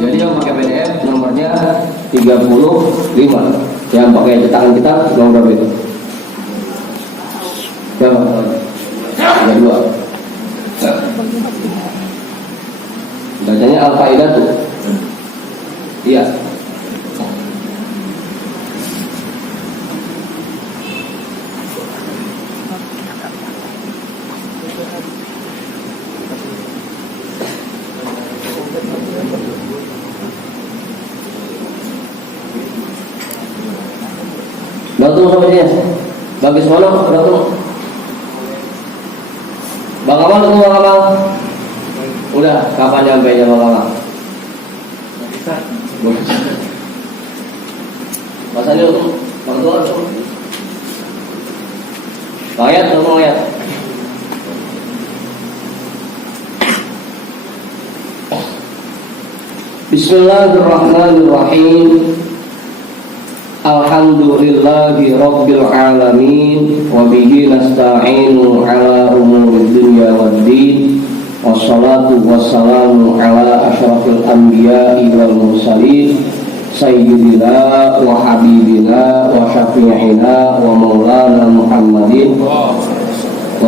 Jadi yang pakai PDF nomornya 35. Yang pakai cetakan kitab nomor berapa itu? Berapa? 32. Bacanya Al-Faidah tuh. Iya. Bantu sobatnya. Bagi semua bantu. Bang Amal ketemu Bang Amal. Udah, kapan nyampainya Bang Amal? Masanya untuk bantuan. Ayat ngomong ayat. Bismillahirrahmanirrahim. Alhamdulillahi rabbil alamin wa bihi nasta'inu ala umuri dunya waddin wassalatu wassalamu ala asyrafil anbiya'i wal mursalin sayyidina wa habibina wa syafi'ina wa maulana Muhammadin wa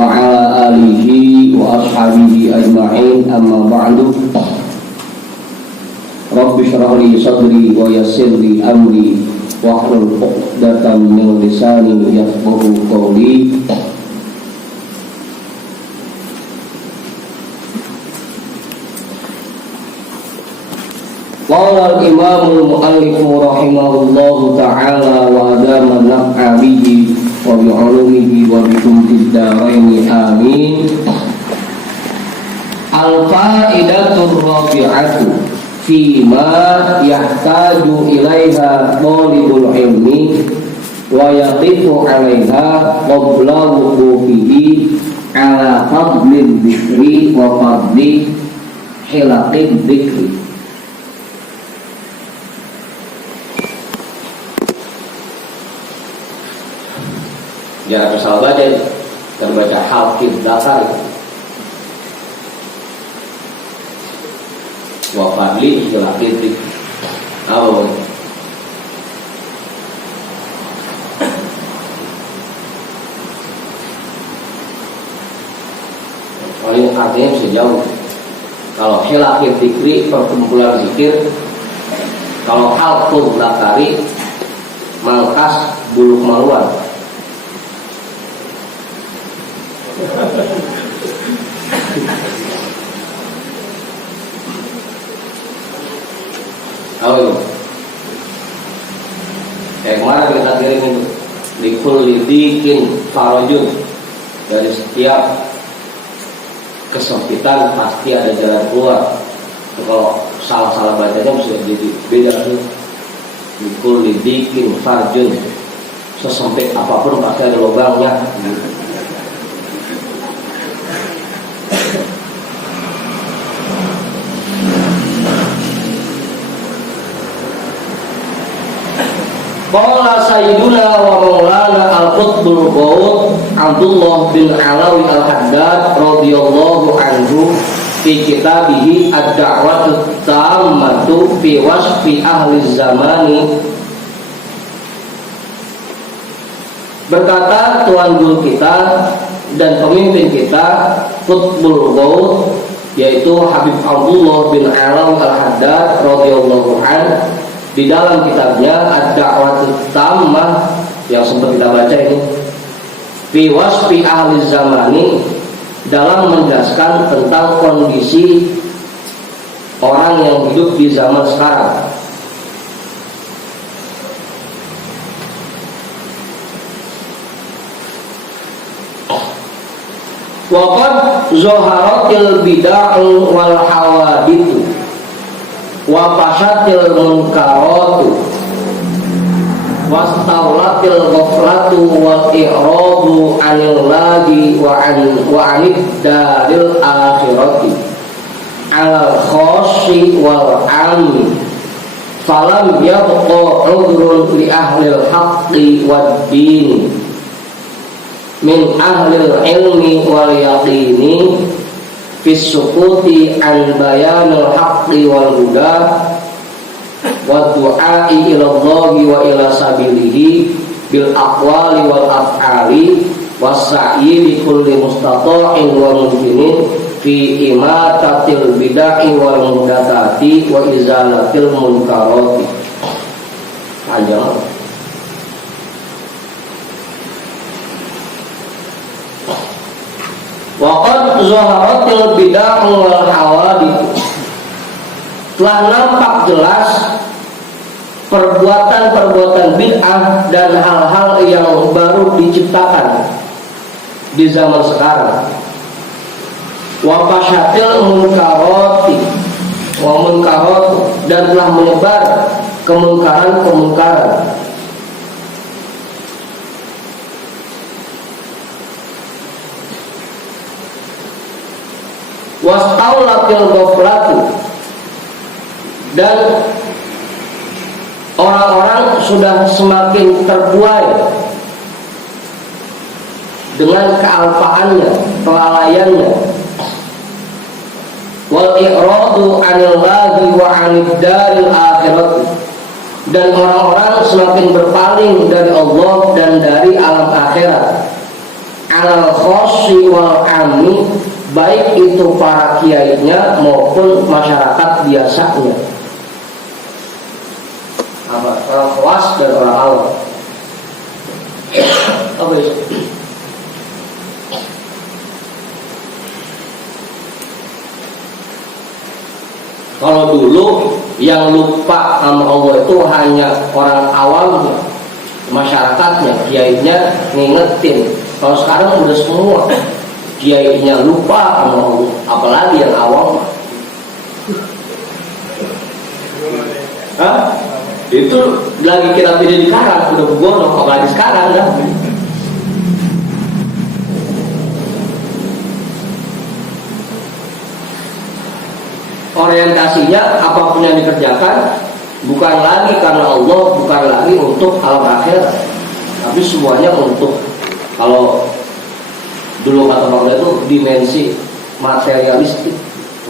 ala alihi wa ashabihi ajma'in amma ba'du. Rabbi shrah li sadri wa yassir li amri wahlul 'uqdatam min lisani yafqahu qawli. Qala al-imam al-mu'allif rahimahullahu ta'ala wa adama naf'a bihi wa bi 'ulumihi wa bi kumtid daraini amin. Al-fa'idatur rabi'atu fima yahtaju ilaiha talibul ilmi wa yaqifu 'alaiha qabla wuqufihi 'ala fadlil dzikri wa fadli hilaqid dzikri. Ya, asal baca terbaca halqid dzakar wa fadli hilaqid dzikri. Apa? Paling artinya bisa jauh. Kalau hilaqid dzikri perkumpulan zikir, kalau halqud dzakari mangkas bulu kemaluan. Tahu itu? Kayak kemarin kita kirim itu likul lidikin farojun. Dari setiap kesempitan pasti ada jalan keluar. Itu kalau salah-salah bacanya bisa jadi beda tuh. Likul lidikin farjun. Sesempit apapun pasti ada lubangnya. Qala sayyiduna wa maulana al-qutbul qaud Abdullah bin Alawi al-Haddad radhiyallahu anhu fi kitabihi ad-da'watut tammatu fi wasfi ahli zamani. Berkata tuan guru kita dan pemimpin kita Qutbul Qaud, yaitu Habib Abdullah bin Alawi al-Haddad radhiyallahu anhu, di dalam kitabnya Ad-Da'watut Tammah yang sempat kita baca ini, fi wasfi ahli zamani, dalam menjelaskan tentang kondisi orang yang hidup di zaman sekarang. Waqad zaharatil bid'ah wal hawadithu wa fashatil munkaratu wastaulatil ghaflatu wal i'radu 'anil lahi wa 'anid daril akhirati 'alal khassi wal 'ammi falam yabqa 'udhrun li ahlil haqqi wad din min ahlil ilmi wal yaqini fis sukuti an bayanil haqqi wal huda wa du'ai ila Allahi wa ila sabilihi bil aqwali wal af'ali wassa'i bi kulli mustata'in wa mumkinin fi imatatil bid'ah wal muhdatsati wa izalatil munkarati. Panjang. Wa qad zaharatil bid'ah wal hawadith. Telah nampak jelas perbuatan-perbuatan bid'ah dan hal-hal yang baru diciptakan di zaman sekarang. Wa fashatil munkarati wa munkarat, dan telah menyebar kemungkaran-kemungkaran. Wastaulatil ghaflatu, dan orang-orang sudah semakin terbuai dengan kealpaannya, kelalaiannya. Wal i'radu 'anillahi wa 'anid daril akhirati, dan orang-orang semakin berpaling dari Allah dan dari alam akhirat. Alal khossi wal 'ammi, baik itu para kiainya maupun masyarakat biasanya. Orang khawas dan orang awam. Apa itu? Kalau dulu yang lupa sama Allah itu hanya orang awam, masyarakatnya, kiainya ngingetin. Kalau sekarang udah semua, kiainya lupa sama Allah, apalagi yang awam. Hah? Itu lagi kita tidak di karang, udah begono, apalagi sekarang kan? Orientasinya apapun yang dikerjakan bukan lagi karena Allah, bukan lagi untuk alam akhirat, tapi semuanya untuk, kalau dulu kata orang itu, dimensi materialistik,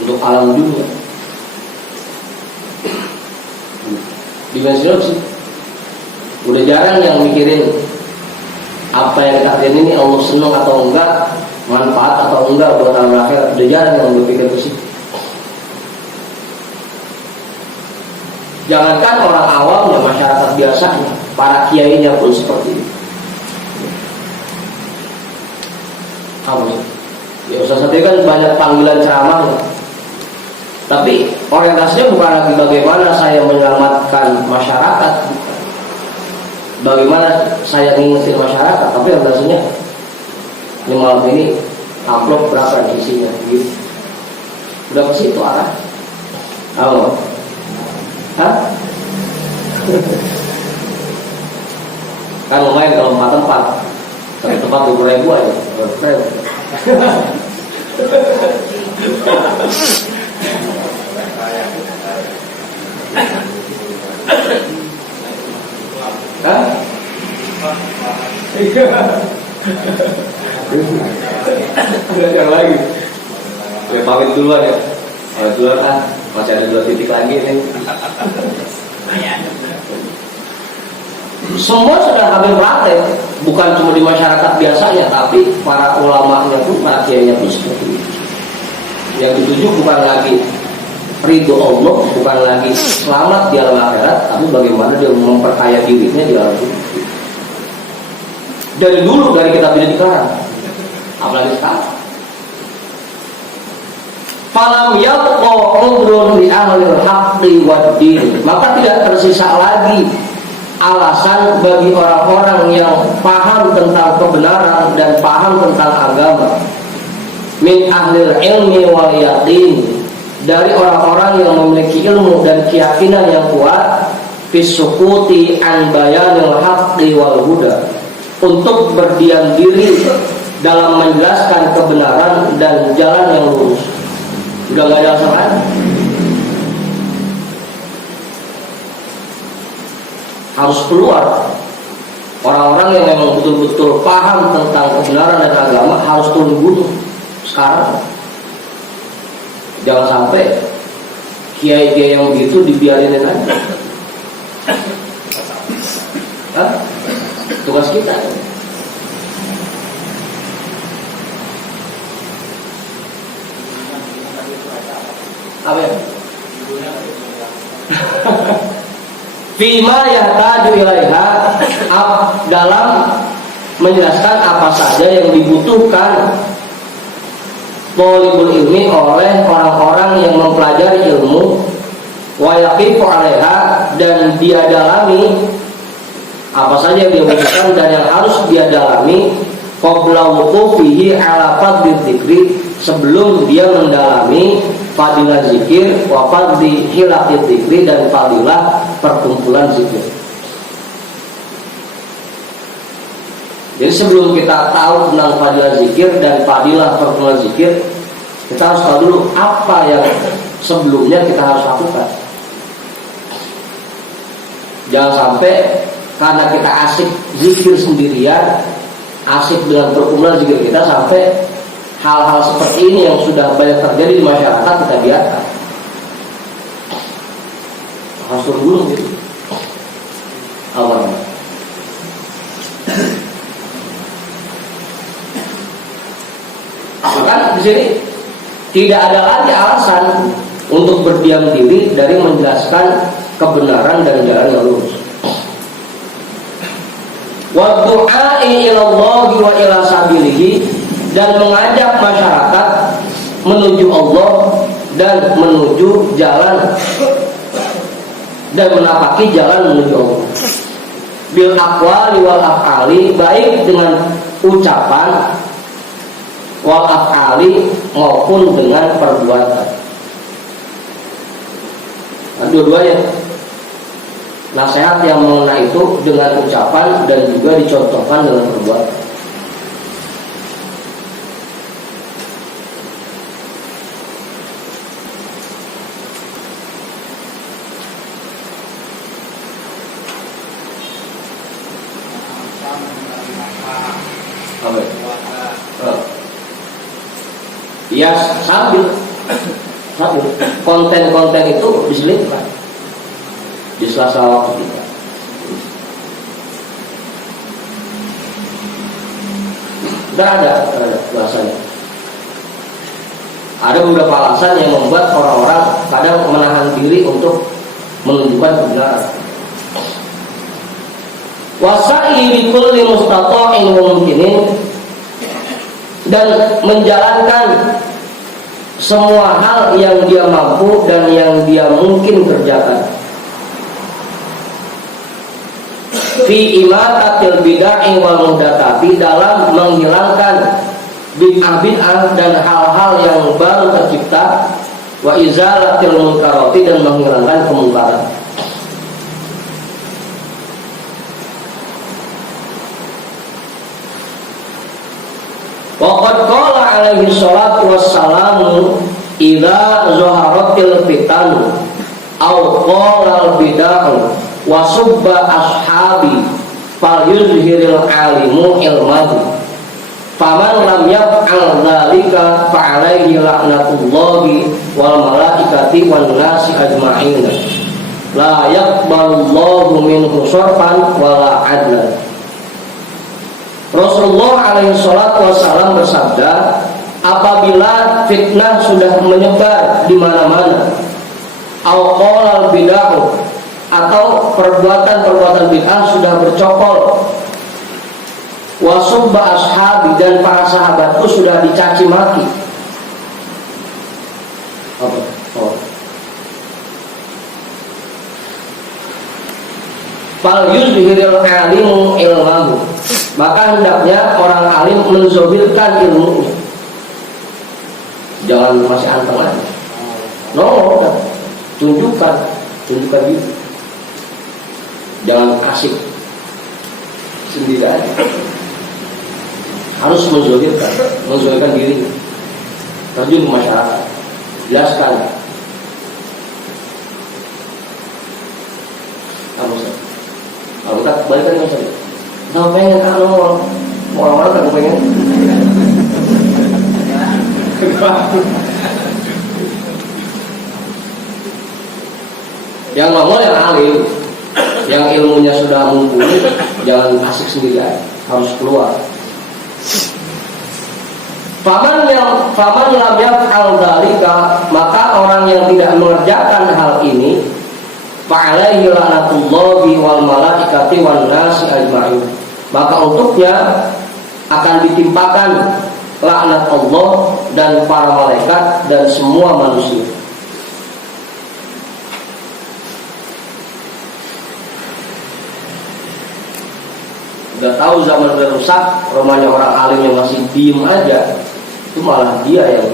untuk alam dunia. Dimensi sih udah jarang yang mikirin apa yang kita kerjain ini Allah senang atau enggak, manfaat atau enggak buat alam akhirat. Udah jarang yang berpikir ke situ. Jangankan orang awam ya, masyarakat biasanya, para kiainya pun seperti itu. Apa sih? Ya Ustaz tadi kan banyak panggilan ceramah ya. Tapi orientasinya bukan lagi bagaimana saya menyelamatkan masyarakat, bagaimana saya ngingetin masyarakat, tapi orientasinya ini malam ini amplop berapa isinya gitu. Udah ke situ arah. Halo. Hah? Kan lumayan kalau 4 tempat. Tapi tempat 20.000 aja. Hah? Belajar lagi. Gue pamit duluan ya. Duluan kan masih ada 2 titik lagi nih. Semua sudah ambil praktek, bukan cuma di masyarakat biasanya, tapi para ulamanya pun, para kiainya pun seperti itu. Yang dituju bukan lagi ridho Allah, bukan lagi selamat di alam akhirat, tapi bagaimana dia memperkaya dirinya di alam dunia. Dari dulu, dari kitab pendidikan, apalagi sekarang. Falam yabqa udrun li ahlil haqqi wad din, maka tidak tersisa lagi alasan bagi orang-orang yang paham tentang kebenaran dan paham tentang agama, min ahlil ilmi wal yaqin, dari orang-orang yang memiliki ilmu dan keyakinan yang kuat, fisukuti an bayanil haqqi wal huda, untuk berdiam diri dalam menjelaskan kebenaran dan jalan yang lurus. Udah gak ada alasan lagi. Harus keluar orang-orang yang memang betul-betul paham tentang kebenaran dan agama, harus turun gunung sekarang. Jangan sampai kiai-kiai yang begitu dibiarin aja. Hah? Tugas kita. Apa ya? Fima yahtaju ilaiha, dalam menjelaskan apa saja yang dibutuhkan thalibul ilmi oleh orang-orang yang mempelajari ilmu, wa yaqifu 'alaiha, dan dia dalami apa saja yang dia butuhkan dan yang harus dia dalami qabla wuqufihi 'ala fadli dzikri, sebelum dia mendalami fadilah zikir, wa fadli hilaqi dzikri, dan fadilah perkumpulan zikir. Jadi sebelum kita tahu tentang fadilah zikir dan fadilah perkumpulan zikir, kita harus tahu dulu apa yang sebelumnya kita harus lakukan. Jangan sampai karena kita asik zikir sendirian, asik dengan perkumpulan zikir kita, sampai hal-hal seperti ini yang sudah banyak terjadi di masyarakat kita biarkan. Harus turun dulu gitu. Awalnya. Maka di sini tidak ada lagi alasan untuk berdiam diri dari menjelaskan kebenaran dan jalan yang lurus. Wa du'a'i ilallahi wa ila sabilihi, dan mengajak masyarakat menuju Allah dan menuju jalan dan menapaki jalan menuju Allah. Bil aqwali wal af'ali, baik dengan ucapan wal af'ali maupun dengan perbuatan. Nah, dua-duanya nasihat yang mengena itu dengan ucapan dan juga dicontohkan dengan perbuatan. Ya sambil konten-konten itu diselipkan di sela-sela waktu kita. Ada bahasanya. Ada beberapa alasan yang membuat orang-orang kadang menahan diri untuk menunjukkan kebenaran. Wasa'i bi kulli mustata'in wa mumkinin, dan menjalankan semua hal yang dia mampu dan yang dia mungkin kerjakan. Fi imatatil bid'ah wal muhdatsati, dalam menghilangkan bid'ah dan hal-hal yang baru tercipta, wa izalatil munkarati, dan menghilangkan kemungkaran. Waqad qala alaihi salatu wassalamu idza zaharatil fitanu aw qala al bid'ah wa subba ashabi fal yuzhiril alimu ilmahu faman lam yaf'al dzalika fa alaihi la'natullahi wal malaikati wan nasi ajma'in la yaqbalullahu minhu sarfan wala adlan. Rasulullah alaihi salatu wassalam bersabda, apabila fitnah sudah menyebar di mana-mana, au qalal bid'ah, atau perbuatan-perbuatan bid'ah sudah bercokol, wasubba ashabi, dan para sahabatku sudah dicaci maki. Fal yuzhiril alimu ilmahu, maka hendaknya orang alim menzohirkan ilmunya. Jangan masih anteng aja. Tunjukkan diri. Jangan asik sendiri aja. Harus menzohirkan diri. Terjun ke masyarakat, jelaskan. Kalau kita balikan saja. Nah, pengen orang-orang kan pengen. Yang ngomong yang alim, yang ilmunya sudah mumpuni jangan asik sendirian, harus keluar. Faman lam yaf'al dzalika, maka orang yang tidak mengerjakan hal ini, fa'alaihi la'natullahi wal malaikati wan nasi ajma'in, maka untuknya akan ditimpakan laknat Allah dan para malaikat dan semua manusia. Udah tahu zaman udah rusak, rumahnya orang alim yang masih diem aja, itu malah dia yang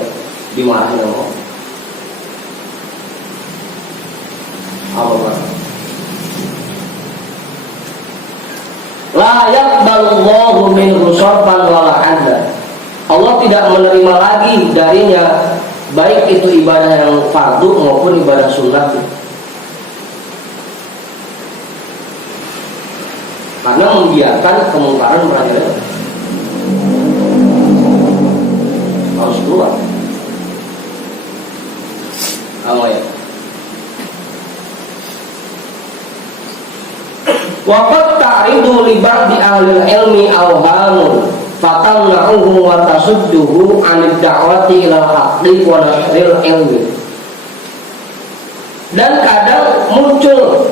dimarahin sama Allah. Allah la yaqbalullahu minhu sarfan wala adla. Allah tidak menerima lagi darinya baik itu ibadah yang fardu maupun ibadah sunnah, karena membiarkan kemungkaran merajalela. Harus keluar. Ya. Waqad ta'ridu li ba'di ahli ilmi awhamun fatamna'uhu wa tasudduhu 'anid da'wati ila haqqi wa nashril ilmi. Dan kadang muncul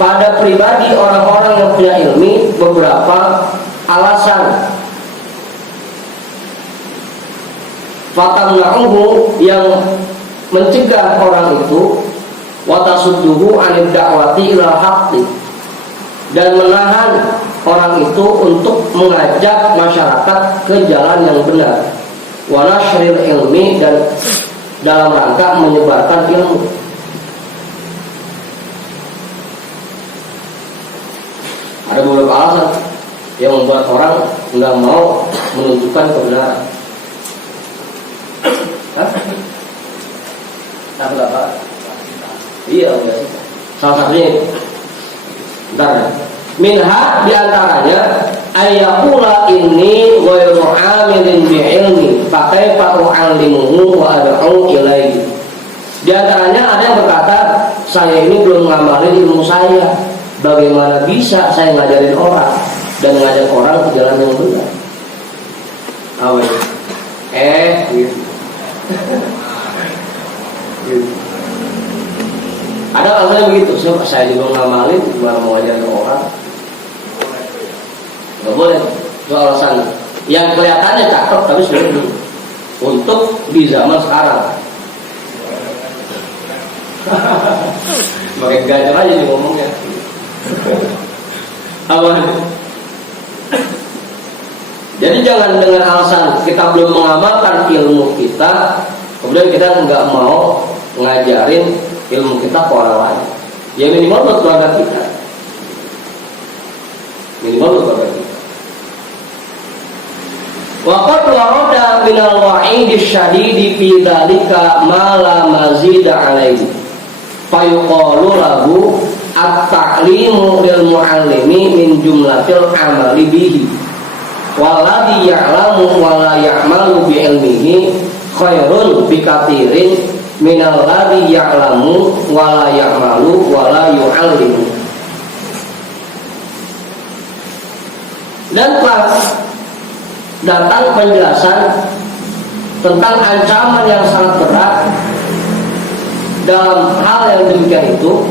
pada pribadi orang-orang yang punya ilmi beberapa alasan fatamna'uhu yang mencegah orang itu, wa tasudduhu 'anid da'wati ila haqqi, dan menahan orang itu untuk mengajak masyarakat ke jalan yang benar, wa nashril ilmi, dan dalam rangka menyebarkan ilmu. Ada beberapa alasan yang membuat orang nggak mau menunjukkan kebenaran. Takut apa? Iya, salah satunya bentar. Minha diantaranya ayyakula inni ghairu amilin bi'ilmi fa kaifa u'allimuhu wa ad'u ilaihi. Di antaranya ada yang berkata, saya ini belum ngamalin ilmu saya, bagaimana bisa saya ngajarin orang dan ngajak orang ke jalan yang benar? Gitu. Gitu. Ada alasannya begitu, saya juga ngamalin, gimana mau ngajarin orang? Gak boleh, itu alasan yang kelihatannya cakep tapi sebenarnya untuk di zaman sekarang. Makin gacor aja nih ngomongnya. Apa? Jadi jangan dengan alasan kita belum mengamalkan ilmu kita, kemudian kita nggak mau ngajarin ilmu kita ke orang lain. Ya minimal buat keluarga kita. Minimal buat keluarga kita. Waqad warada minal wa'idi syadidi fi dzalika ma la mazida alaihi. Fayuqalu lahu at-ta'limu lil mu'allimi min jumlatil amali bihi. Walladhi ya'lamu wa la ya'malu bi ilmihi khairun bi katsirin minal ladzi ya'lamu wa la ya'malu wa la yu'allimu. Dan telah datang penjelasan tentang ancaman yang sangat berat dalam hal yang demikian itu,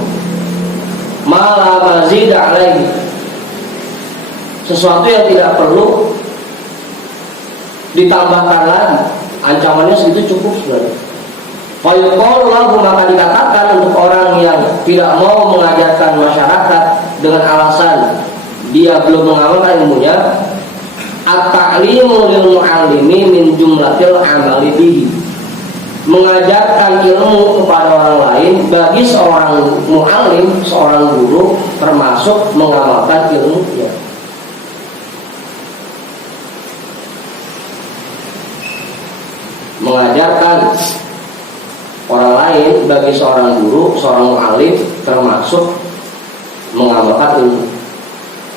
mala mazida alaihi, sesuatu yang tidak perlu ditambahkan lagi, ancamannya segitu cukup sebenarnya. Fayuqalu lahu, maka dikatakan untuk orang yang tidak mau mengajarkan masyarakat dengan alasan dia belum mengamalkan ilmunya, at-ta'limu lil mu'allimi min jumlatil amali bihi, mengajarkan ilmu kepada orang lain bagi seorang mu'allim, seorang guru, termasuk mengamalkan ilmunya. Mengajarkan orang lain bagi seorang guru, seorang mu'allim, termasuk mengamalkan ilmu.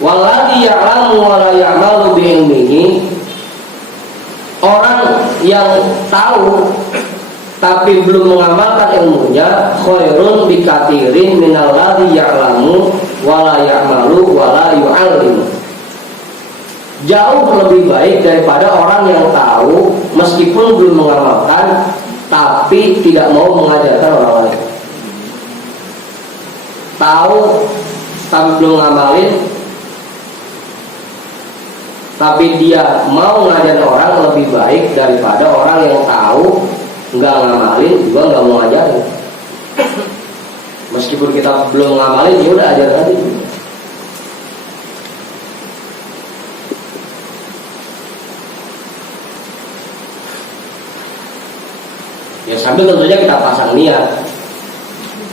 Walladzi ya'lamu wa la ya'malu bi ilmihi, orang yang tahu tapi belum mengamalkan ilmunya, khairun bikatirin minalladzi ya'lamu wala ya'malu wala yu'allimu. Jauh lebih baik daripada orang yang tahu meskipun belum mengamalkan tapi tidak mau mengajarkan orang lain. Tahu tapi belum ngamalin, tapi dia mau ngajarin orang, lebih baik daripada orang yang tahu nggak ngamalin juga nggak mau ngajarin. Meskipun kita belum ngamalin, ya udah ajarin aja. Ya sambil tentunya kita pasang niat.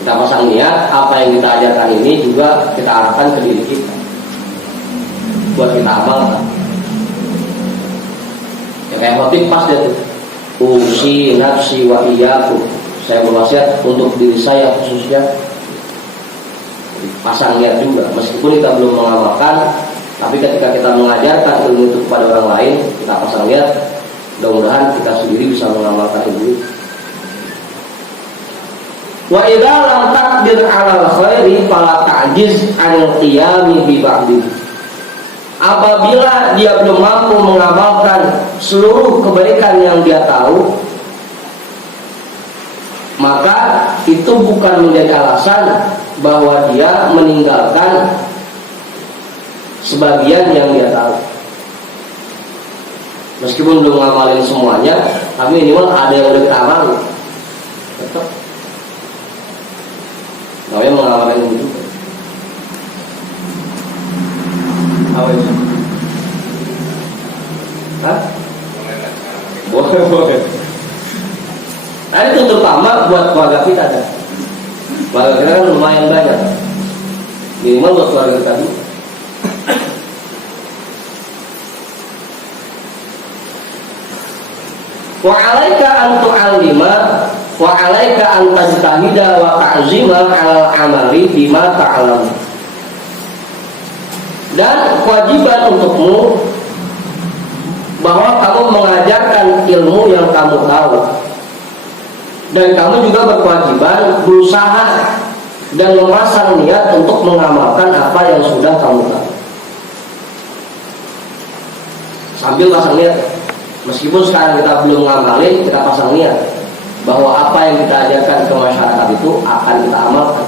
Kita pasang niat, apa yang kita ajarkan ini juga kita arahkan ke diri kita buat kita amalkan. Ya kayak khotib pas dia tuh, usi nafsi wa iyyakum, saya berwasiat untuk diri saya khususnya. Pasang niat juga, meskipun kita belum mengamalkan, tapi ketika kita mengajarkan ilmu itu kepada orang lain, kita pasang niat, mudah-mudahan kita sendiri bisa mengamalkan ilmu. Wa idza lam taqdir 'alal khairi fala ta'jiz 'anil qiyami bi ba'di. Apabila dia belum mampu mengamalkan seluruh kebaikan yang dia tahu, maka itu bukan menjadi alasan bahwa dia meninggalkan sebagian yang dia tahu. Meskipun belum ngamalin semuanya, tapi minimal ada yang udah kita amali. Tetap namanya mengamalkan itu juga. Apa itu? Hah? Boleh. Nah itu terutama buat keluarga kita kan. Keluarga kita kan lumayan banyak. Minimal buat keluarga kita dulu. Wa 'alaika an tu'allima wa 'alaika an tajtahida wa ta'zima 'alal 'amali bima ta'lam. Dan kewajiban untukmu bahwa kamu mengajarkan ilmu yang kamu tahu, dan kamu juga berkewajiban berusaha dan memasang niat untuk mengamalkan apa yang sudah kamu tahu. Sambil pasang niat, meskipun sekarang kita belum ngamalin, kita pasang niat bahwa apa yang kita ajarkan ke masyarakat itu akan kita amalkan.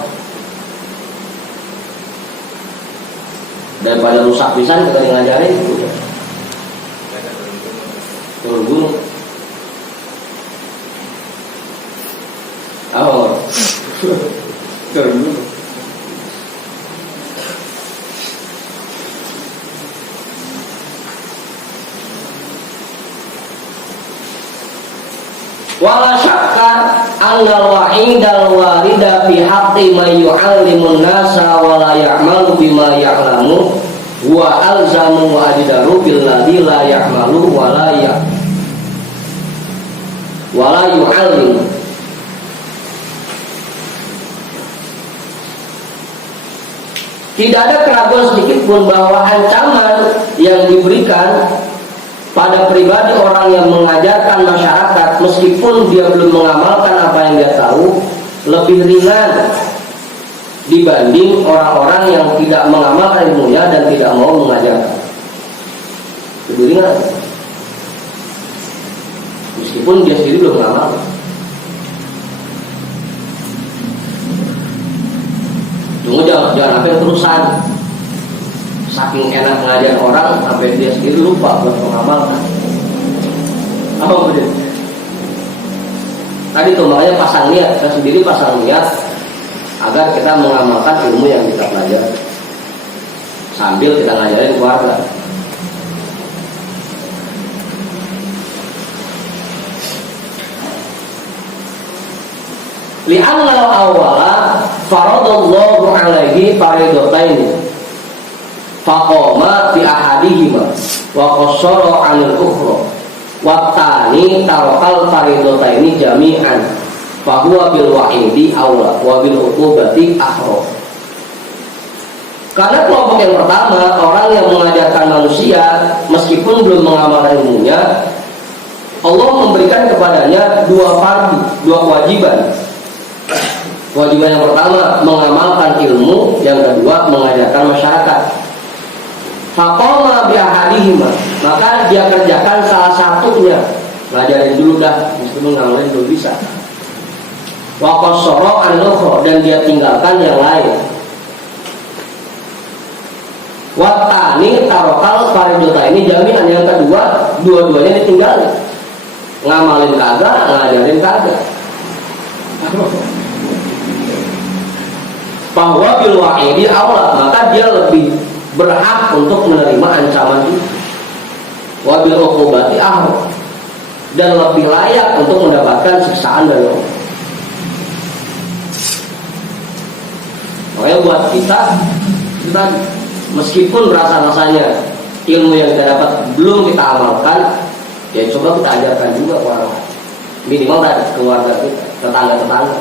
Daripada rusak pisan kita ngajarin, udah turun gunung. Oh, turun gunung. Wala syakka annal wa'idal warida fi haqqi man yu'allimun nasa wa la ya'malu bima ya'lamu wa alzamu wa ajdaru billadzi la ya'malu wa la yu'allimu. Tidak ada keraguan sedikit pun bahwa ancaman yang diberikan pada pribadi orang yang mengajarkan masyarakat meskipun dia belum mengamalkan apa yang dia tahu lebih ringan dibanding orang-orang yang tidak mengamalkan ilmunya dan tidak mau mengajarkan. Lebih ringan meskipun dia sendiri belum mengamalkan. Tunggu jangan sampai terusan. Saking enak ngajar orang sampai dia sendiri lupa buat mengamalkan. Apa betul? Tadi tuh makanya pasang niat, kita sendiri pasang niat agar kita mengamalkan ilmu yang kita pelajari sambil kita ngajarin keluarga. Li'anna al-awwala faradallahu alaihi fariidataini faqoma bi ahadihima wa qassara 'anil ukhra wa tani tarakal faridataini jami'an fa huwa bil wa'idi aula wa bil uqubati ahra. Karena kelompok yang pertama orang yang mengajarkan manusia meskipun belum mengamalkan ilmunya, Allah memberikan kepadanya dua dua kewajiban. Kewajiban yang pertama mengamalkan ilmu, yang kedua mengajarkan masyarakat. Faqama bi ahadihima, maka dia kerjakan salah satunya, ngajarin dulu dah, meskipun ngamalin belum bisa. Wa qassara an-ukhra, dan dia tinggalkan yang lain. Wa tani tarokal faridota, ini jaminan, yang kedua dua-duanya ditinggalin. Ngamalin kagak, ngajarin kagak. Bahwa bil wa'idi aula, maka dia lebih berhak untuk menerima ancaman itu. Wa bil uqubati ahra, dan lebih layak untuk mendapatkan siksaan dari Allah. Makanya buat kita meskipun rasa-rasanya ilmu yang kita dapat belum kita amalkan, ya coba kita ajarkan juga ke orang, minimal dari keluarga kita, tetangga-tetangga.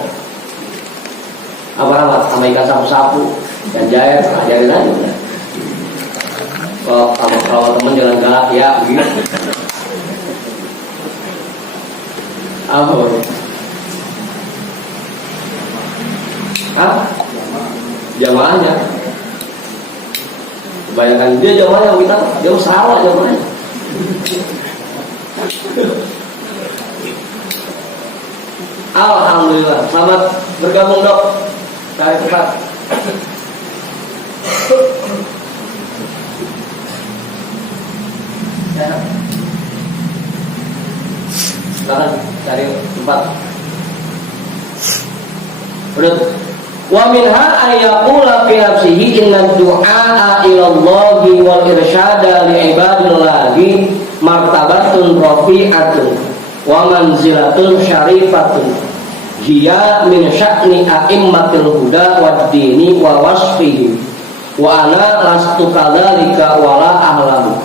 Apa sampaikan sapu-sapu dan jahit, ajarin aja udah. Kalau temen jalan galak ya begitu. Apa? Hah? Jamaahnya. Bayangkan dia jamaahnya kita, dia salah jamaahnya. Alhamdulillah, selamat bergabung dok. Cari cepat. Ya. Silakan cari tempat. Udah. Wa minha ayaqula fi nafsihi inna du'a ila Allah wal irsyada li ibadillahi martabatun rafi'atun wa manzilatun syarifatun hiya min sya'ni a'immatil huda wad dini wa wasfihi wa ana lastu kadzalika wala ahlam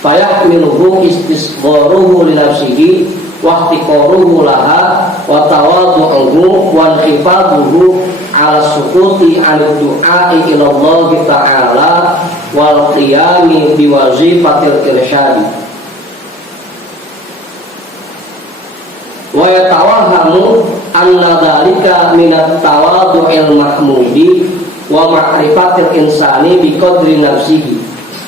fayahmiluhu istisgharuhu li nafsihi wa ihtiqaruhu laha wa tawaddu'uhu wa inqifaduhu ala sukuti an du'a'i ila Allah ta'ala wal qiyami bi wazifatil irsyadi wa yatawahhamu anna dzalika minat tawaddu'il mahmudi wa ma'rifatil insani bi qadri nafsihi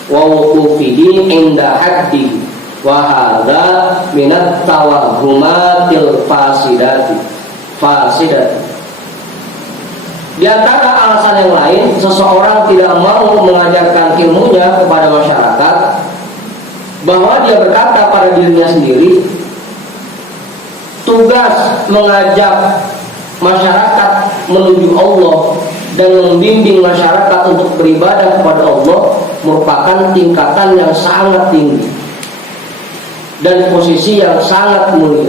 wa wuqufihi inda haddihi wa hadza minat tawahhumatil fasidati. Di antara alasan yang lain, seseorang tidak mau mengajarkan ilmunya kepada masyarakat, bahwa dia berkata pada dirinya sendiri, tugas mengajak masyarakat menuju Allah dan membimbing masyarakat untuk beribadah kepada Allah merupakan tingkatan yang sangat tinggi dan posisi yang sangat mulia.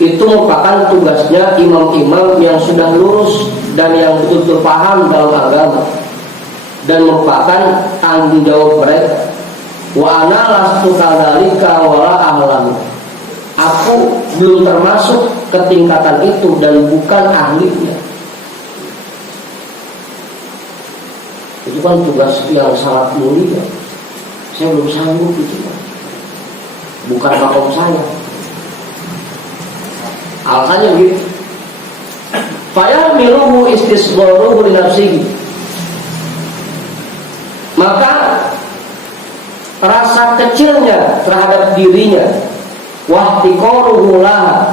Itu merupakan tugasnya imam-imam yang sudah lurus dan yang betul-betul paham dalam agama, dan merupakan tanggung jawab mereka. Wa ana lastu kadzalika wala ahlam, aku belum termasuk ke tingkatan itu dan bukan ahlinya. Itu kan tugas yang sangat mulia. Saya belum sanggup itu, bukan makom saya. Alasannya gitu. Fayahmiluhu istisgharuhu li nafsihi, maka rasa kecilnya terhadap dirinya, wahtiqaruhu laha,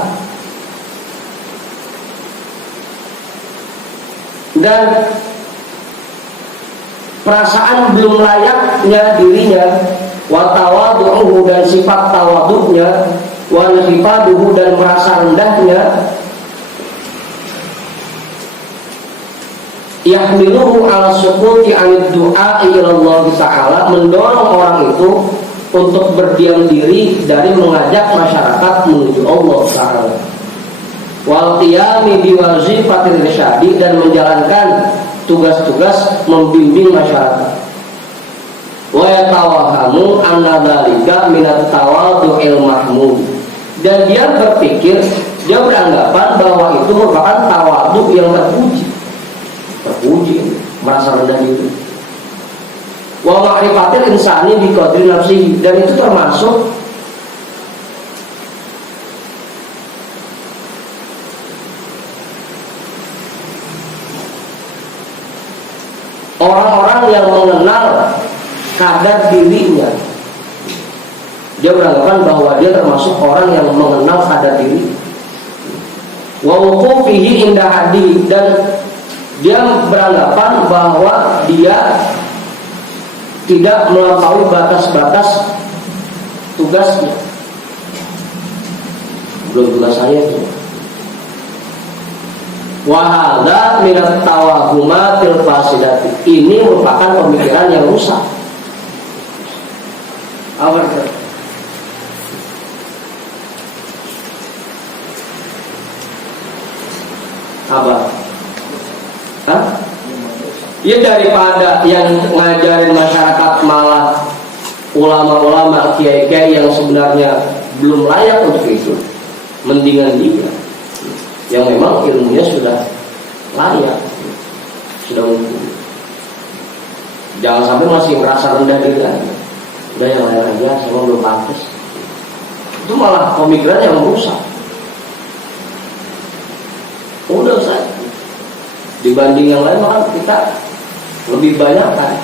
dan perasaan belum layaknya dirinya, wa tawadhu'uhu, dan sifat tawadhu'nya, wa inqifaduhu, dan merasa rendahnya, yahmiluhu ala sukuti anid du'a ila Allah ta'ala, mendorong orang itu untuk berdiam diri dari mengajak masyarakat menuju Allah Ta'ala, wal qiyami bi wazifatil irsyadi, dan menjalankan tugas-tugas membimbing masyarakat. Wa yatawahhamu anna dzalika minat tawaddu'il mahmud, dan dia berpikir, dia beranggapan bahwa itu merupakan tawadhu yang terpuji, merasa rendah diri. Wa ma'rifatil insani bi qadri nafsihi, dan itu termasuk orang-orang yang mengenal kadar dirinya. Dia beranggapan bahwa dia termasuk orang yang mengenal kadar diri. Wa wuqufihi inda haddi, dan dia beranggapan bahwa dia tidak melampaui batas-batas tugasnya. Belum tugas saya itu. Wa hadza min at-tawahhumatil fasidati. Ini merupakan pemikiran yang rusak. Apa itu? Apa? Hah? Ya daripada yang ngajarin masyarakat malah ulama-ulama, kiai-kiai yang sebenarnya belum layak untuk itu, mendingan dia yang memang ilmunya sudah layak, sudah mumpuni. Jangan sampai masih merasa rendah diri lagi. Udah yang lain aja, saya belum pantas. Itu malah pemikiran yang merusak. Udah Ustaz, dibanding yang lain maka kita lebih banyak kan.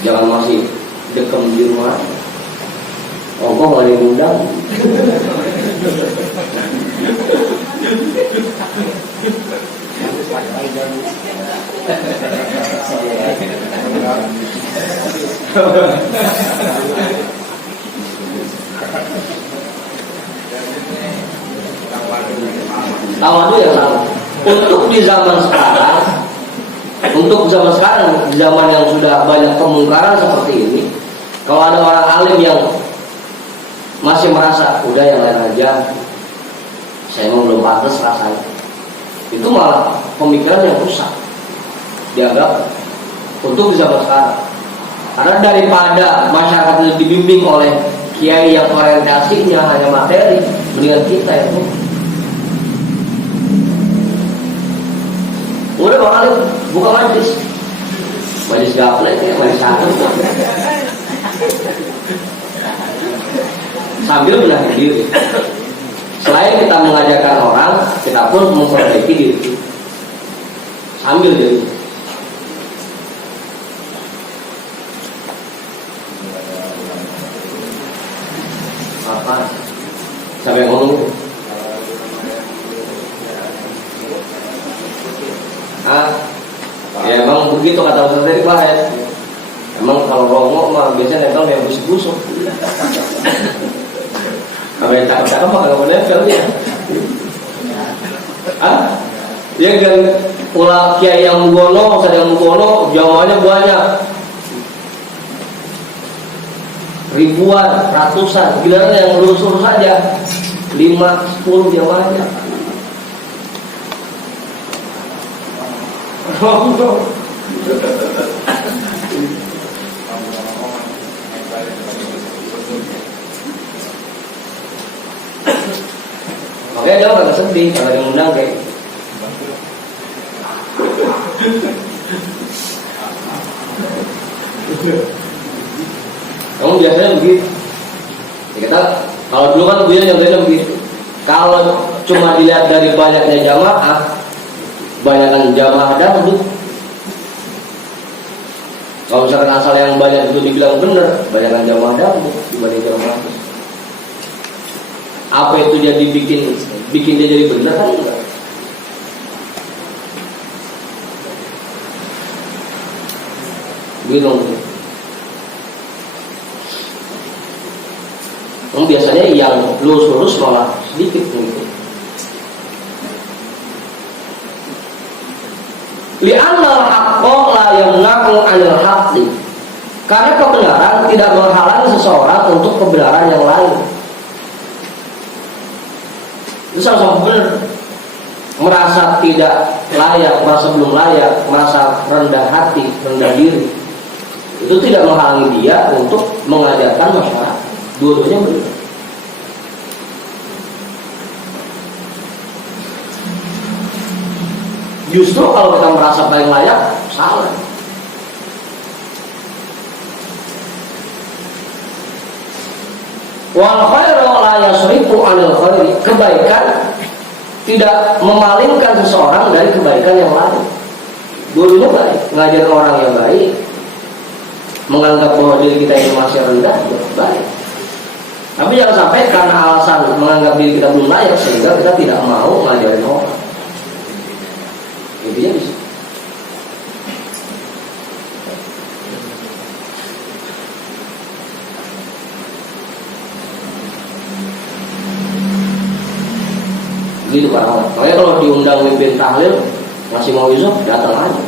Jangan masih dekem di rumah. Ongkoh nggak diundang. Tawadu ya salah. Untuk di zaman sekarang, di zaman yang sudah banyak kemungkaran seperti ini, kalau ada orang alim yang masih merasa udah yang lain aja, saya mau belum pantas rasanya, itu malah pemikiran yang rusak. Dianggap untuk di zaman sekarang, karena daripada masyarakat itu dibimbing oleh kiai yang orientasinya hanya materi, mendingan kita itu udah orang buka majlis gaplek ya, majlis satu sambil menahan diri. Selain kita mengajarkan orang, kita pun memperbaiki diri sambil diri. Apa? Siapa yang ngomong? Ya emang begitu kata Ustaz tadi Pak ya. Emang kalau rongok mah biasanya nempel yang busuk-busuk. Kalau yang cakep-cakep mah nggak boleh nempel ya. Dia kan pula kiai yang mugono, Ustaz yang mugono, jamaahnya banyak. Ribuan, ratusan, giliran yang lurus-lurus saja 5-10 jamaahnya. Oke, dia agak sedih kalau diundang kayak. Kamu biasanya begitu. Kita kalau dulu kan gue yang begitu. Kalau cuma dilihat dari banyaknya jamaah, banyakkan jamaah dangdut. Kalau misalkan asal yang banyak itu dibilang benar, banyakkan jamaah dangdut dibanding jamaah. Apa itu jadi bikin dia jadi benar kan enggak? Gitu. Biasanya yang lurus-lurus malah sedikit gitu. Li'anna al-haqqa la yamna'u 'anil haqqi. Karena kebenaran tidak menghalangi seseorang untuk kebenaran yang lain. Itu sama-sama benar. Merasa tidak layak, merasa belum layak, merasa rendah hati, rendah diri, itu tidak menghalangi dia untuk mengajarkan masyarakat. Dua-duanya benar. Justru kalau kita merasa paling layak, salah. Wal khairu la yasrifu 'anil khairi. Kebaikan tidak memalingkan seseorang dari kebaikan yang lain. Dulunya baik, ngajar orang yang baik, menganggap bahwa diri kita itu masih rendah, baik. Tapi jangan sampai karena alasan menganggap diri kita belum layak sehingga kita tidak mau ngajarin orang. Intinya bisa. Gitu para ulama. Makanya kalau diundang mimpin tahlil masih mau Yusuf, datang aja.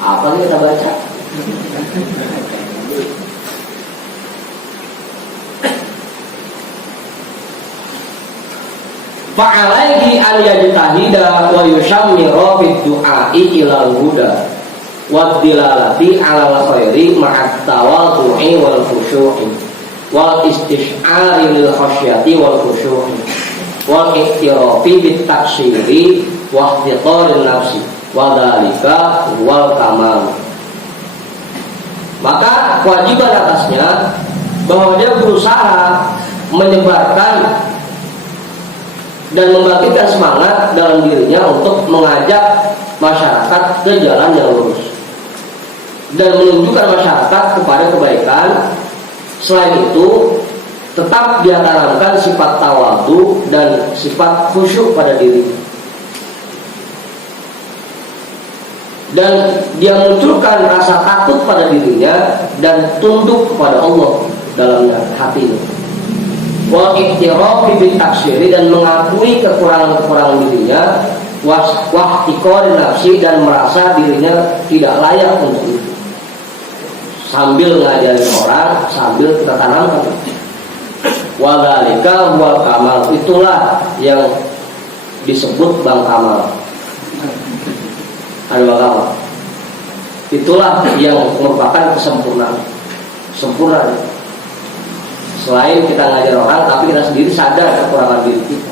Apa nih kita baca? Fa'alaihi an yajtahida wa yushammira fid du'a'i ilal huda wa dilalati 'alal khairi ma'at tawadhu'i wal khusyu'i wal istish'ari lil khasyati wal khusyu'i wal iktirafi bit taksiri wa ihtiqarin nafsi wa dzalika wal kamal. Maka kewajiban atasnya bahwa dia berusaha menyebarkan dan membangkitkan semangat dalam dirinya untuk mengajak masyarakat ke jalan yang lurus dan menunjukkan masyarakat kepada kebaikan. Selain itu, tetap dia tanamkan sifat tawadhu dan sifat khusyuk pada diri, dan dia munculkan rasa takut pada dirinya dan tunduk kepada Allah dalam hatinya. Wal iktirafi bit taksiri, dan mengakui kekurangan-kekurangan dirinya, wahtiqar nafsi, dan merasa dirinya tidak layak untuk itu. Sambil ngajarin orang, sambil kita tanamkan. Wa dzalika wal kamal, itulah yang disebut Bang Kamal. Bang Kamal. Itulah yang merupakan kesempurnaan. Sempurna. Selain kita ngajar orang, tapi kita sendiri sadar kekurangan diri kita.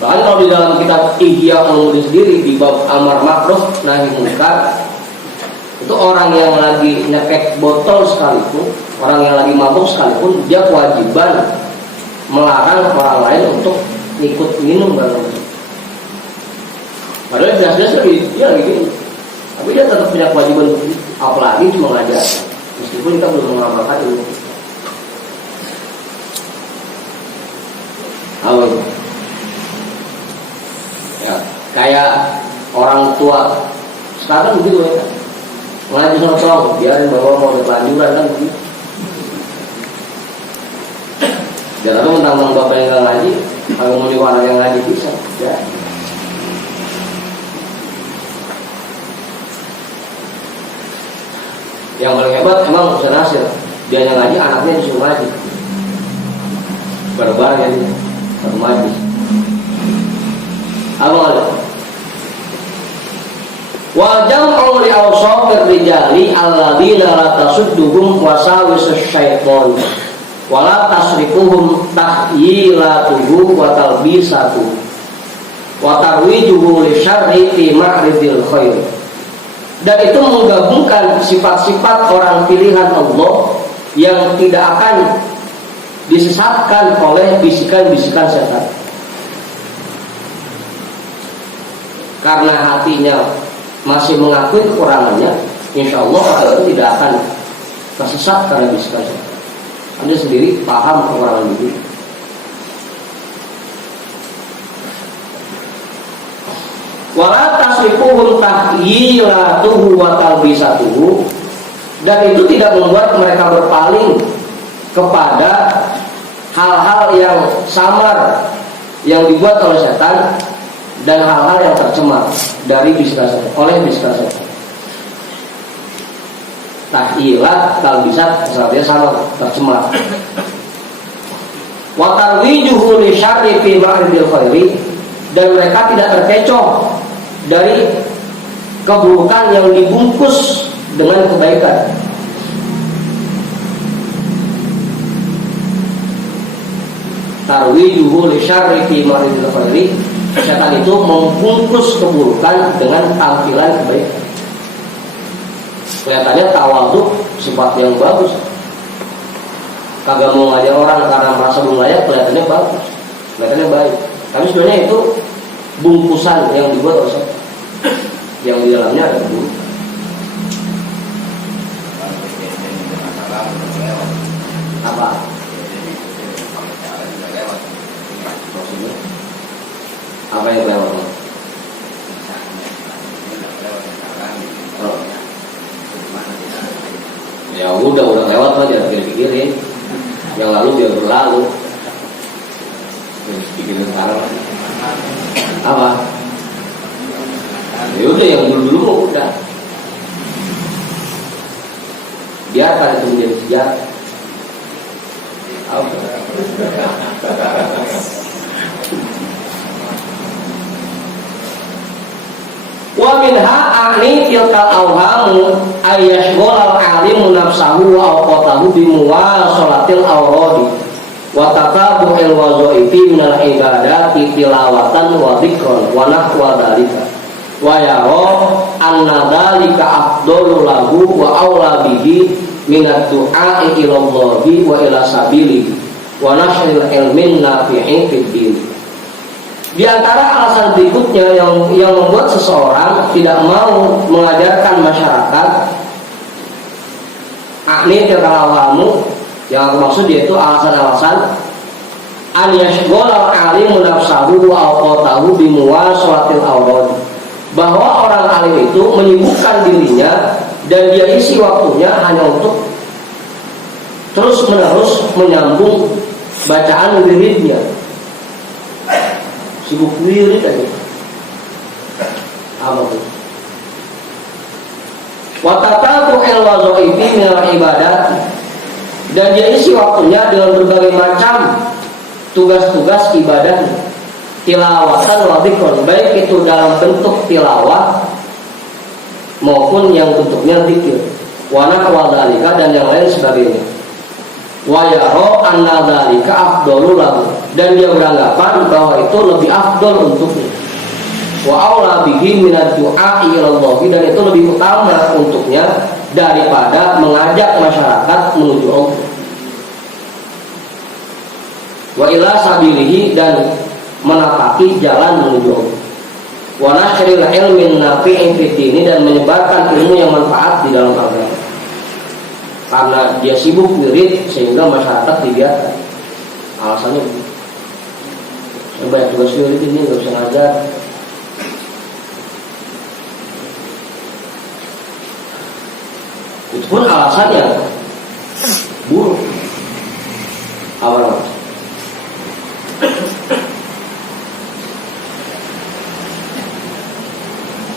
Bahkan kalau di dalam kitab Ihya Ulumuddin sendiri di bab amar ma'ruf nahi munkar, itu orang yang lagi nyekek botol sekalipun, orang yang lagi mabuk sekalipun, dia kewajiban melarang orang lain untuk ikut minum bareng. Padahal jelas-jelas dia lagi gini, tapi dia tetap punya kewajiban untuk itu. Apalagi cuma ngajar, meskipun kita belum mengamalkan ilmu. Awal. Ya, kayak orang tua sekarang begitu ya. Ngaji sama tolong, biarin bahwa mau berlanjuran kan begitu. Jangan tahu tentang bapak yang nggak ngaji, kalau mau nyuruh anak yang ngaji bisa. Ya. Yang paling hebat emang Ustaz Nasir, dia yang ngaji, anaknya disuruh ngaji bareng-bareng ya, satu majlis. Awal wal jam'u li awsafir rijali alladzina la tasudduhum wasawisus syaitan wa la tasrifuhum tahyilatuhu wa talbisatuhu wa tarwijuhu li syarri fi ma'ridil khair. Dan itu menggabungkan sifat-sifat orang pilihan Allah yang tidak akan disesatkan oleh bisikan-bisikan setan. Karena hatinya masih mengakui kekurangannya, insya Allah orang itu tidak akan tersesat karena bisikan setan. Anda sendiri paham kekurangan diri. Wala tasrifuhum tahyilatuhu wa talbisatuhu, dan itu tidak membuat mereka berpaling kepada hal-hal yang samar yang dibuat oleh setan dan hal-hal yang tercemar dari bisikan setan, oleh bisikan setan. Tahyilat, talbisat, artinya sama, tercemar. Wa tarwijuhu li syarri fi ma'ridil khairi, dan mereka tidak terkecoh dari keburukan yang dibungkus dengan kebaikan. Tarwijuhu li syarri fi ma'ridil khairi, setan itu membungkus keburukan dengan tampilan kebaikan. Kelihatannya tawadhu sifat yang bagus, kagak mau ngajak orang karena merasa belum layak, kelihatannya bagus, kelihatannya baik. Tapi sebenarnya itu bungkusan yang dibuat oleh setan, yang di dalamnya ada bumbu. Apa? Maksudnya? Apa yang lewat? Oh. Ya udah lewat lah, jangan pikir-pikirin. Yang lalu biar berlalu. Pikirin sekarang. Apa? Ya udah, yang dulu udah. Biarkan itu menjadi sejarah. Wa minha ahli tilkal awhamu ayyashghalal alimu nafsahu wa awqatahu bimuwasalatil awradi wa tatabu'il wazaifi minal ibadati tilawatan wa dzikran wa nahwa dzalika wa yara anna dzalika afdalu lahu wa aula bihi minad du'a'i ila Allahi wa ila sabilihi wa nashril ilmin nafi'i fid din. Di antara alasan berikutnya yang membuat seseorang tidak mau mengajarkan masyarakat akni terkalawamu, yang aku maksud yaitu alasan-alasan an yashghalal alimu nafsahu wa awqatahu bimuwasalatil awrad, bahwa orang alim itu menyibukkan dirinya dan dia isi waktunya hanya untuk terus menerus menyambung bacaan wiridnya. Sibuk wirid aja. Apa itu? Wa tatabu'il wazaifi minal ibadat, dan dia isi waktunya dengan berbagai macam tugas-tugas ibadah, tilawatan wa dzikr, baik itu dalam bentuk tilawah maupun yang bentuknya zikir, wa nahwa dzalika, dan yang lain sebagainya. Wa yara anna dzalika afdalu lahu, dan dia beranggapan bahwa itu lebih afdal untuknya. Wa aula bihi minad du'a'i ila Allah, dan itu lebih utama untuknya daripada mengajak masyarakat menuju Allah. Wa ila sabilihi, dan menapaki jalan menuju Allah. Wa nashril ilmin nafi'in fid din, dan menyebarkan ilmu yang manfaat di dalam agama. Karena dia sibuk wirid sehingga masyarakat dibiarkan. Alasannya begitu. Saya banyak tugas wirid ini, nggak bisa ngajar. Itu pun alasan yang buruk. Awal.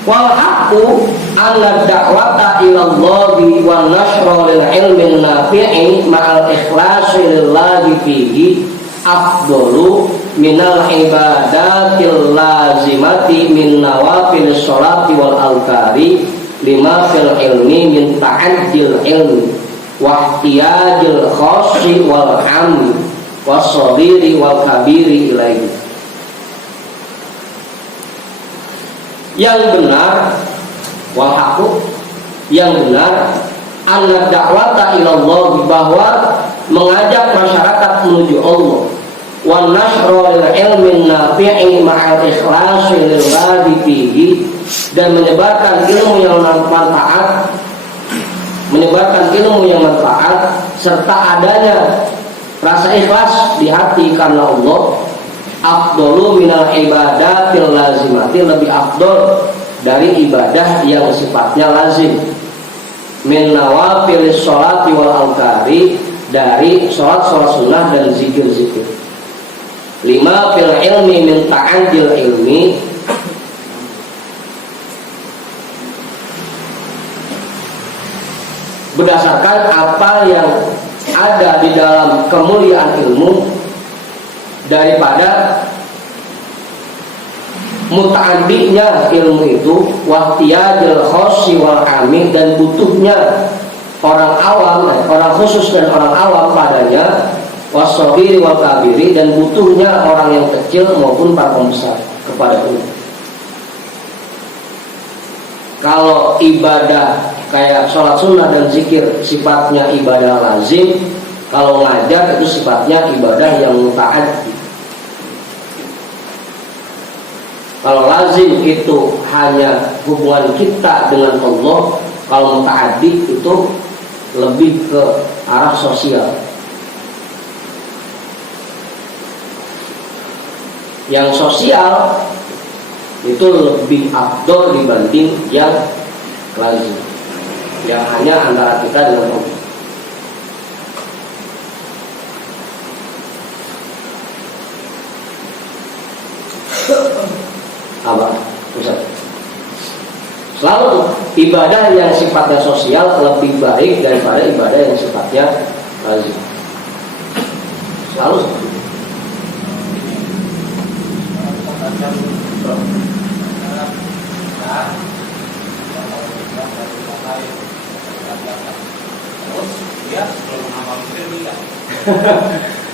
Wal haqqu anna da'wata ila Allahi wa nashra lil ilmin nafi'i ma'al ikhlasi lillahi fihi afdalu minal ibadatil lazimati min nawafil sholati wal alkari lima fil ilmi min ta'addil ilmi wa ihtiyajil khassi wal ammi was-saghiri wal kabiri ilaihi. Yang benar, wahakku, yang benar, anna da'wata ilallah, bahwa mengajak masyarakat menuju Allah, wa nashra lil ilmin nafi'i ma'al ikhlasi lillahi fihi, dan menyebarkan ilmu yang manfaat, serta adanya rasa ikhlas di hati karena Allah, afdalu minal ibadatil lazimati, lebih afdal dari ibadah yang sifatnya lazim, min nawafilis sholati wal alkari, dari sholat sunnah dan zikir-zikir. Lima fil ilmi min ta'adil ilmi, berdasarkan apa yang ada di dalam kemuliaan ilmu, daripada muta'addinya ilmu itu, wahtiyajil khossi wal amin, dan butuhnya orang awam, orang khusus dan orang awam padanya, wasogiri wal kabiri, dan butuhnya orang yang kecil maupun para pembesar kepada itu. Kalau ibadah kayak sholat sunnah dan zikir sifatnya ibadah lazim, Kalau ngajar itu sifatnya ibadah yang muta'addi. Kalau lazim itu hanya hubungan kita dengan Allah, kalau muta'addi itu lebih ke arah sosial. Yang sosial itu lebih afdol dibanding yang lazim, yang hanya antara kita dengan Allah. Apa? Ustaz. Selalu ibadah yang sifatnya sosial lebih baik daripada ibadah yang sifatnya lazim. Selalu seperti itu.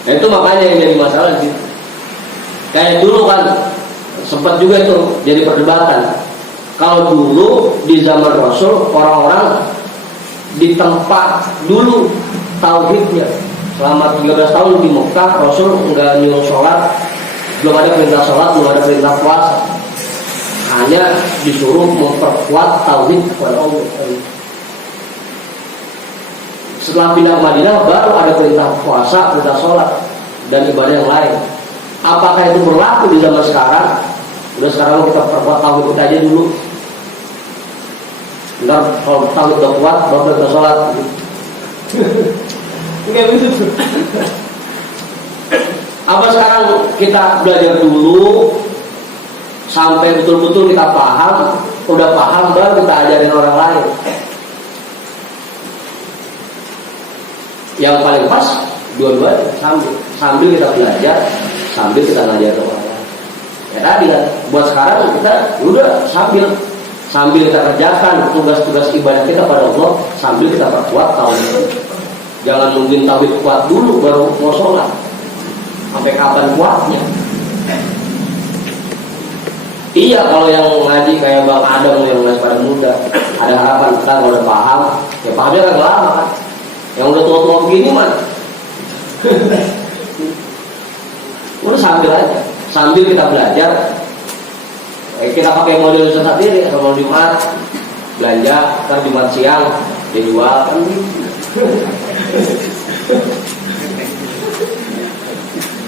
Itu makanya yang jadi masalah sih. Kayak dulu kan sempat juga itu jadi perdebatan. Kalau dulu di zaman Rasul orang-orang di tempat dulu tauhidnya selama 13 tahun di Mekah, Rasul enggak nyuruh sholat, belum ada perintah sholat, belum ada perintah puasa, hanya disuruh memperkuat tauhid kepada Allah. Setelah pindah ke Madinah baru ada perintah puasa, perintah sholat dan ibadah yang lain. Apakah itu berlaku di zaman sekarang? Udah sekarang kita perkuat tauhid kita aja dulu. Ntar kalau tauhid udah kuat baru perintah sholat. Kayak begitu. Apa sekarang kita belajar dulu sampai betul-betul kita paham, udah paham baru kita ajarin orang lain. Yang paling pas dua-duanya sambil kita belajar, sambil kita ngajar orang lain. Ya tadi kan, buat sekarang kita udah sambil kita kerjakan tugas-tugas ibadah kita pada Allah, sambil kita perkuat tauhid. Jangan nungguin tauhid kuat dulu baru mau sholat. Sampai kapan kuatnya? Iya, kalau yang ngaji kayak Bang Adam yang masih pada muda, ada harapan kita kalau udah paham, ya pahamnya kan lama kan. Yang udah tua-tua begini mah udah sambil aja, sambil kita belajar. Kita pakai model Ustaz sendiri, kalau Jumat belanja, ntar Jumat siang dijual kan gitu.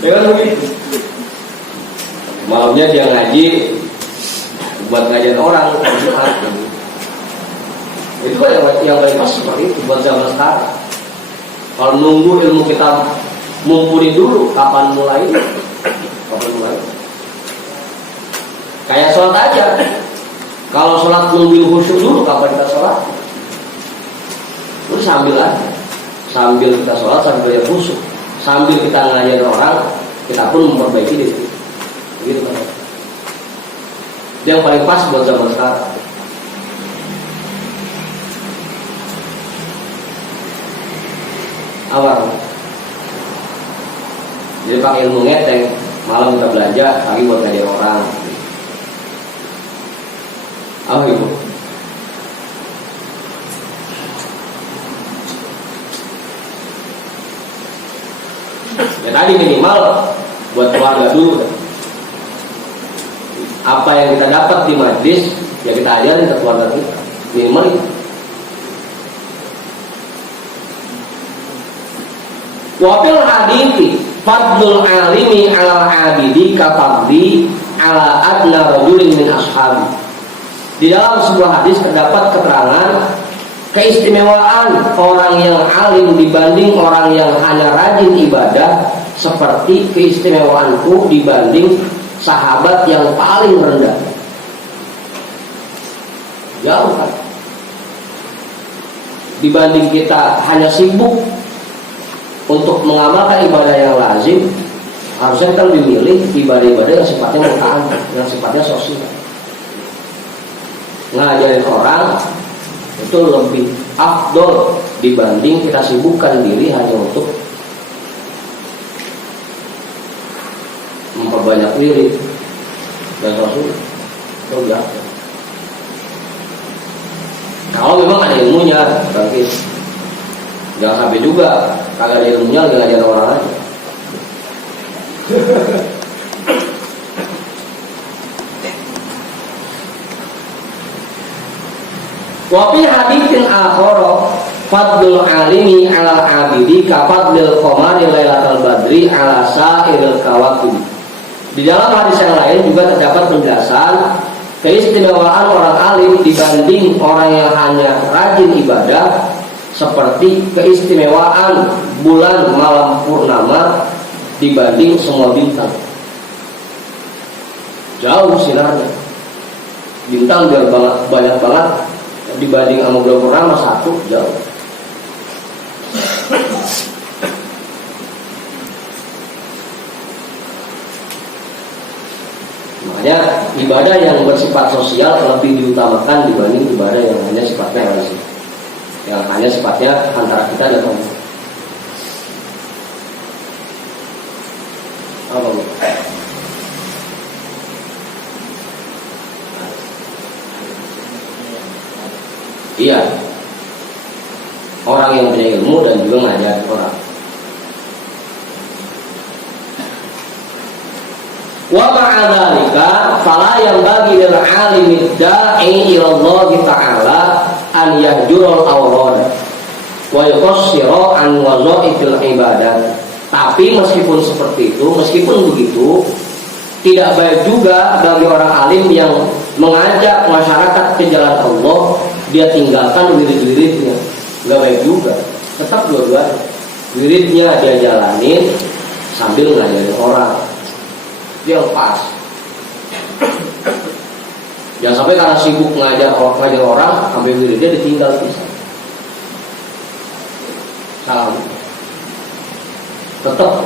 Ya kan begitu. Malamnya dia ngaji buat ngajarin orang. Itu kan yang paling pas seperti itu buat zaman sekarang. Kalau nunggu ilmu kita mumpuni dulu, kapan mulai? Kayak sholat aja. Kalau sholat nungguin khusyuk dulu, kapan kita sholat? Terus sambil aja, sambil kita sholat, sambil belajar khusyuk, sambil kita ngajarin orang, kita pun memperbaiki diri. Gitu kan? Yang paling pas buat zaman sekarang. Awal. Jadi pakai ilmu ngeteng, malam kita belanja, pagi buat ngajarin orang. Apa ibu? Ya tadi minimal buat keluarga dulu. Apa yang kita dapat di majlis, ya kita ajarin ke keluarga kita. Minimal itu. Wafil hadithi fadlul alimi ala abidi kafadli ala adna rajulin min ashabi. Di dalam sebuah hadis terdapat keterangan keistimewaan orang yang alim dibanding orang yang hanya rajin ibadah, seperti keistimewaanku dibanding sahabat yang paling rendah. Jauh kan? Dibanding kita hanya sibuk untuk mengamalkan ibadah yang lazim, harusnya kita lebih milih ibadah-ibadah yang sifatnya muta'addi, yang sifatnya sosial. Ngajarin orang itu lebih afdol dibanding kita sibukkan diri hanya untuk memperbanyak diri dan sosial. Itu biasa. Kalau memang ada ilmunya, berarti jangan sampai juga kagak ada ilmunya lagi ngajar orang aja. Wa fi haditsin akhar fadlul alimi 'ala abidi ka fadlil qamari lailatal badri 'ala sa'iril kawakib. Di dalam hadis yang lain juga terdapat penjelasan keistimewaan orang alim dibanding orang yang hanya rajin ibadah, seperti keistimewaan bulan malam purnama dibanding semua bintang. Jauh sinarnya. Bintang biar banyak banget dibanding sama bulan purnama satu, jauh. Makanya ibadah yang bersifat sosial lebih diutamakan dibanding ibadah yang hanya sifatnya langsung, yang hanya sifatnya antara kita dan Allah. Apa? Iya, orang yang punya ilmu dan juga ngajar orang. Wa ma'adzalika fala yang bagi lil alimi da'i ila Allah Ta'ala an yahjurul awrad wa yuqassira an wazaifil ibadat. Tapi meskipun seperti itu, meskipun begitu, tidak baik juga bagi orang alim yang mengajak masyarakat ke jalan Allah dia tinggalkan wirid-wiridnya. Enggak baik juga. Tetap dua-duanya. Wiridnya dia jalanin sambil ngajarin orang. Dia lepas. Jangan sampai karena sibuk ngajar orang sampai wiridnya ditinggal bisa. Salam. Tetap.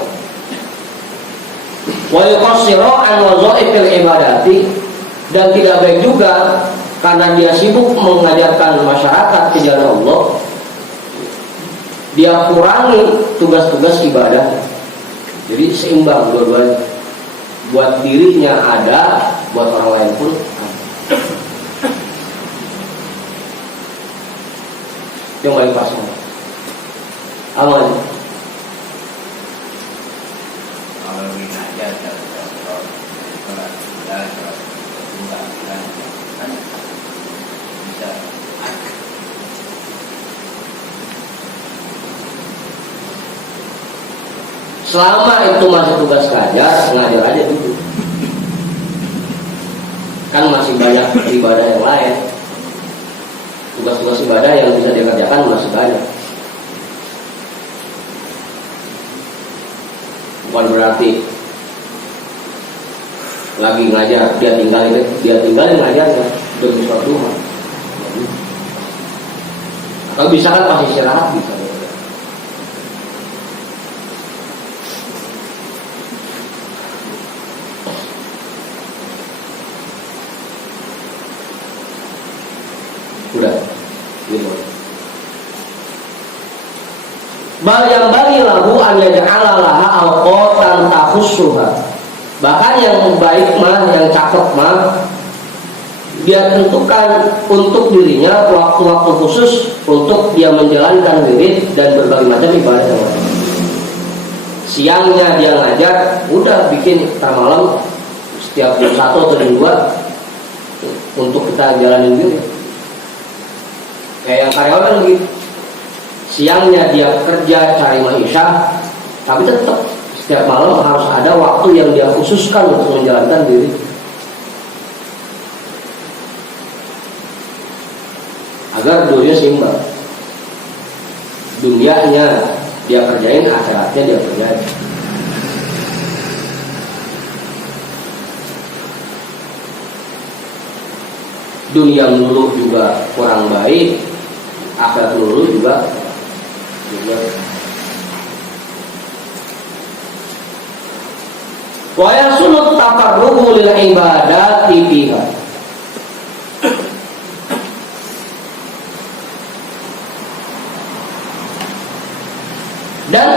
Wa yuqassiru an wazaifil ibadati, dan tidak baik juga karena dia sibuk mengajarkan masyarakat ke jalan Allah, dia kurangi tugas-tugas ibadah. Jadi seimbang dua-duanya. Buat dirinya ada, buat orang lain pun ada. Yang paling pas. Aman. Selama itu masih tugas ngajar aja dulu. Kan masih banyak ibadah yang lain. Tugas-tugas ibadah yang bisa dikerjakan masih banyak. Bukan berarti lagi ngajar dia tinggalin ngajarnya demi sholat duha. Atau bisa kan pas istirahat bisa. Udah, gitu. Bal yang bagi lahu an yaj'ala laha awqatan takhussuha. Bahkan yang baik mah, yang cakep mah, dia tentukan untuk dirinya waktu-waktu khusus untuk dia menjalankan wirid dan berbagai macam ibadah yang lain. Siangnya dia ngajar, udah bikin malam setiap jam 1 atau jam 2 untuk kita jalanin wirid. Kayak yang karyawan gitu, siangnya dia kerja cari maisha, tapi tetap setiap malam harus ada waktu yang dia khususkan untuk menjalankan diri, agar dunia seimbang. Dunianya dia kerjain, akhiratnya dia kerjain. Dunia melulu juga kurang baik, akhirat melulu juga. Wa yasunut taqarrubu lil ibadati fiha. Dan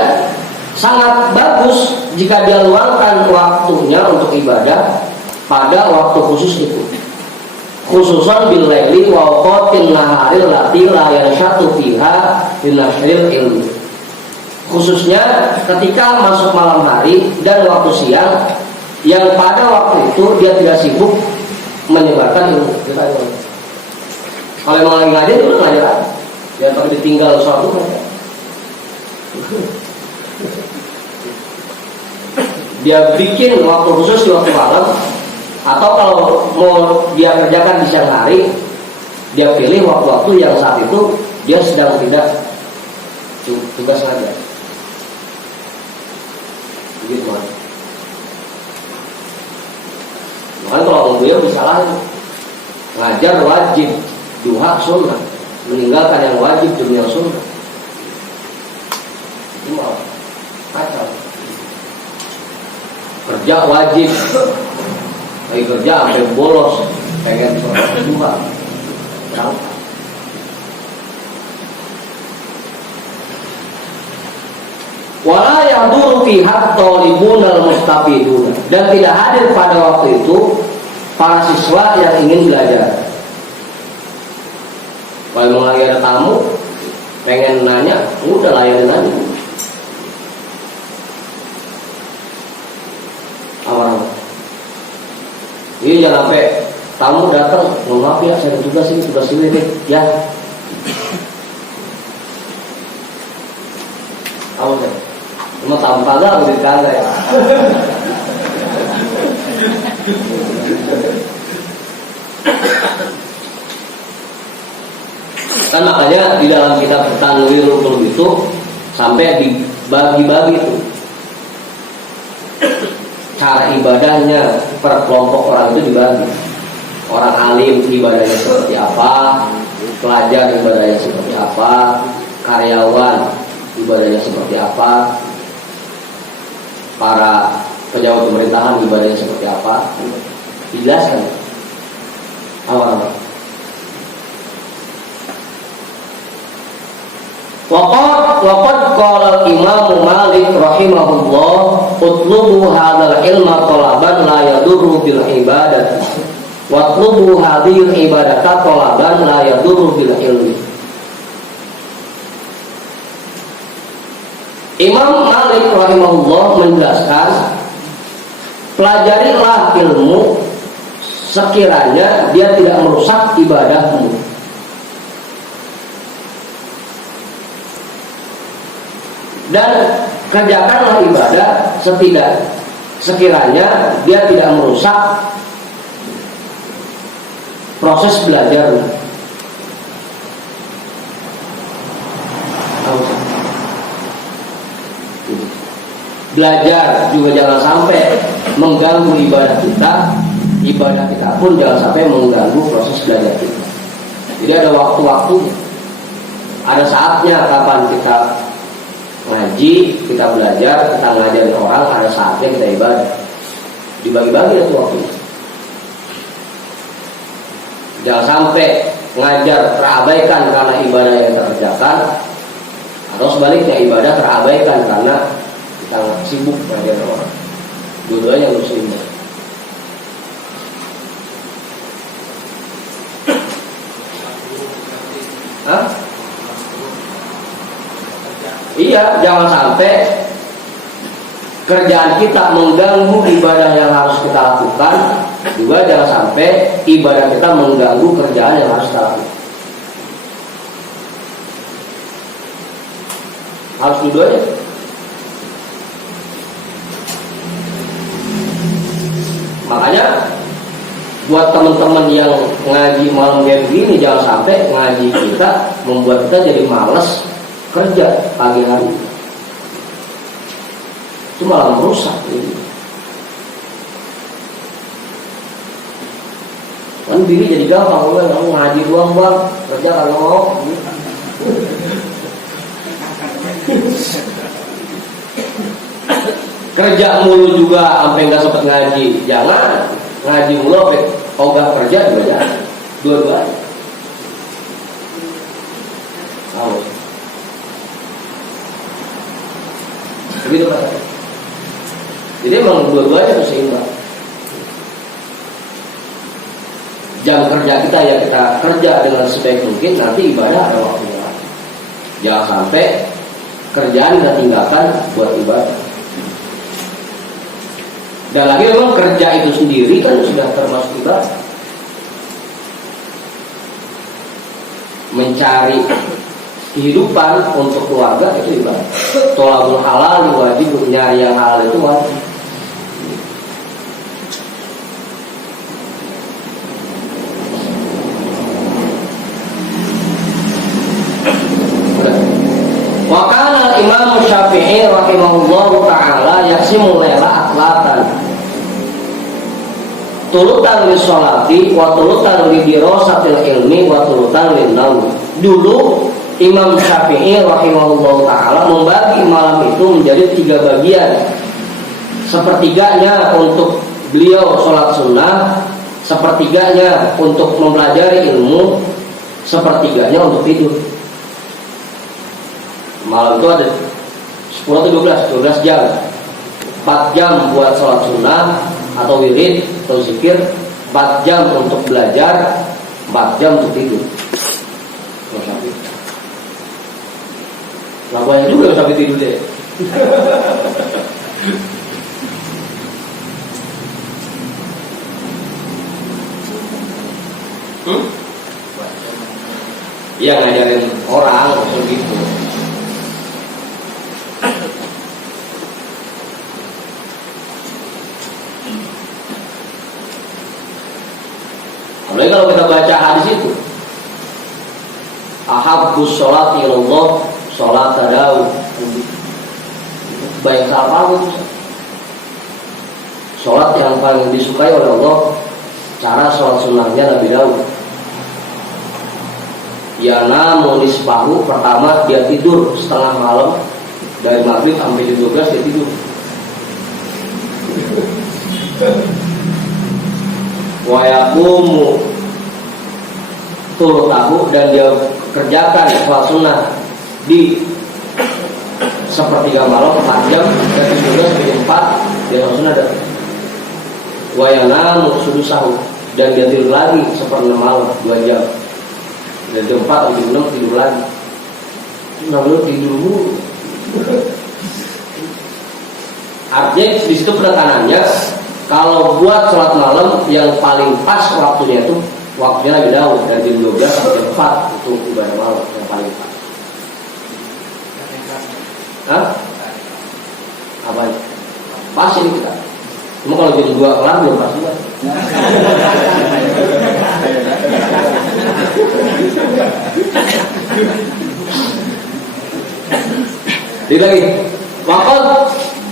sangat bagus jika dia luangkan waktunya untuk ibadah pada waktu khusus itu. Khususan bil laili wa awqatin naharil lati la yanshatu fiha bin nashril ilmi. khususnya ketika masuk malam hari dan waktu siang, yang pada waktu itu dia tidak sibuk menyebarkan ilmu. Kalau emang lagi ngajar, itu ngajar. Dia kalau ditinggal suatu ngajar. Dia bikin waktu khusus di waktu malam, atau kalau mau dia kerjakan di siang hari, dia pilih waktu-waktu yang saat itu dia sedang tidak tugas ngajar. Begitu mas. Makanya kalau beliau bisa ngajar wajib, duha sunnah, meninggalkan yang wajib demi yang sunnah. Itu malah kacau. Kerja wajib, lagi kerja sampai bolos, pengen sholat duha. Wala yaduru fihat talibun al-mustafidun, dan tidak hadir pada waktu itu para siswa yang ingin belajar. Kalau memang lagi ada tamu pengen nanya, udah layanin aja. Aman. Ini jangan sampai tamu datang, mohon maaf ya, saya ada tugas ini nih, ya. Aman ya. Cuma tamu kagak udah kagak ya. Kan makanya di dalam kitab Tanwirul Qulub itu sampai dibagi-bagi itu cara ibadahnya per kelompok orang itu dibagi. Orang alim ibadahnya seperti apa, pelajar ibadahnya seperti apa, karyawan ibadahnya seperti apa, para pejabat pemerintahan ibadahnya seperti apa, dijelaskan. Awal-awal. Waqad qala Imam Malik rahimahullah, utlubu hadzal ilma talaban la yadurru bil ibadah. Watlubu hadhil ibadata talaban la yadurru bil ilmi. Imam Malik rahimahullah menjelaskan, pelajarilah ilmu sekiranya dia tidak merusak ibadahmu. Dan kerjakanlah ibadah sekiranya dia tidak merusak proses belajar. Belajar juga jangan sampai mengganggu ibadah kita. Ibadah kita pun jangan sampai mengganggu proses belajar kita. Jadi ada waktu-waktunya, ada saatnya kapan kita ngaji, kita belajar, kita ngajarin orang, ada saatnya kita ibadah. Dibagi-bagi itu waktunya. Jangan sampai ngajar terabaikan karena ibadah yang terkerjakan, atau sebaliknya ibadah terabaikan karena kita sibuk ngajarin orang. Dua-duanya harus seimbang. Hah? Iya, jangan sampai kerjaan kita mengganggu ibadah yang harus kita lakukan, juga jangan sampai ibadah kita mengganggu kerjaan yang harus kita lakukan. Harus dua-duanya. Makanya buat teman-teman yang ngaji malam kayak begini, jangan sampai ngaji kita membuat kita jadi malas kerja pagi hari. Itu malah merusak ini. Kan diri jadi gampang, kamu ngaji doang bang, kerja kalau mau. Kerja mulu juga sampai nggak sempet ngaji, jangan. Ngaji mulu sampai ogah kerja juga jangan. Dua-duanya. Begitu Pak. Jadi memang dua-duanya harus seimbang. Jam kerja kita ya kita kerja dengan sebaik mungkin, nanti ibadah ada waktunya. Jangan sampai kerjaan kita tinggalkan buat ibadah. Dan lagi memang kerja itu sendiri kan sudah termasuk ibadah. Mencari kehidupan untuk keluarga itu ibadah. Tolabul halal wajib, nyari yang halal itu wajib. Wa kana Imam Syafi'i rahimahullahu taala yaqsimu laila atlatan. Tulutan li sholati wa tulutan li dirasatil ilmi wa tulutan lin naum. Dulu Imam Syafi'i rahimahullahu taala membagi malam itu menjadi 3 bagian. Sepertiganya untuk beliau sholat sunnah, sepertiganya untuk mempelajari ilmu, sepertiganya untuk tidur. Malam itu ada 10 atau 12 jam. 4 jam buat sholat sunnah atau wirid atau zikir, 4 jam untuk belajar, 4 jam untuk tidur. Nah, banyak juga sampai tidur deh. Iya, ngajarin orang begitu. Apalagi kalau kita baca hadis itu, ahabbus sholati ilallah sholat Daud. Baik apa itu? Sholat yang paling disukai oleh Allah, cara sholat sunnahnya Nabi Daud. Yanamu nisbahu, pertama dia tidur setengah malam, dari maghrib sampai jam 12 dia tidur. Wa yaqumu tulutahu, dan dia kerjakan sholat sunnah di sepertiga malam 4 jam, dari 12 sampai 4 dia sholat sunnah. Wa yanamu sudusahu, dan dia tidur lagi sepertiga malam 2 jam, dari jam 4 sampai jam 6 tidur lagi. Lalu tidur dulu. Artinya di situ penekanannya, kalau buat sholat malam yang paling pas waktunya itu waktunya Nabi Daud, dari jam 12 sampai jam 4 itu ibadah malam yang paling pas. Hah? Apa ini? Pas ini kita. Cuma kalau jam 2 kelar belum pas juga. Jadi lagi,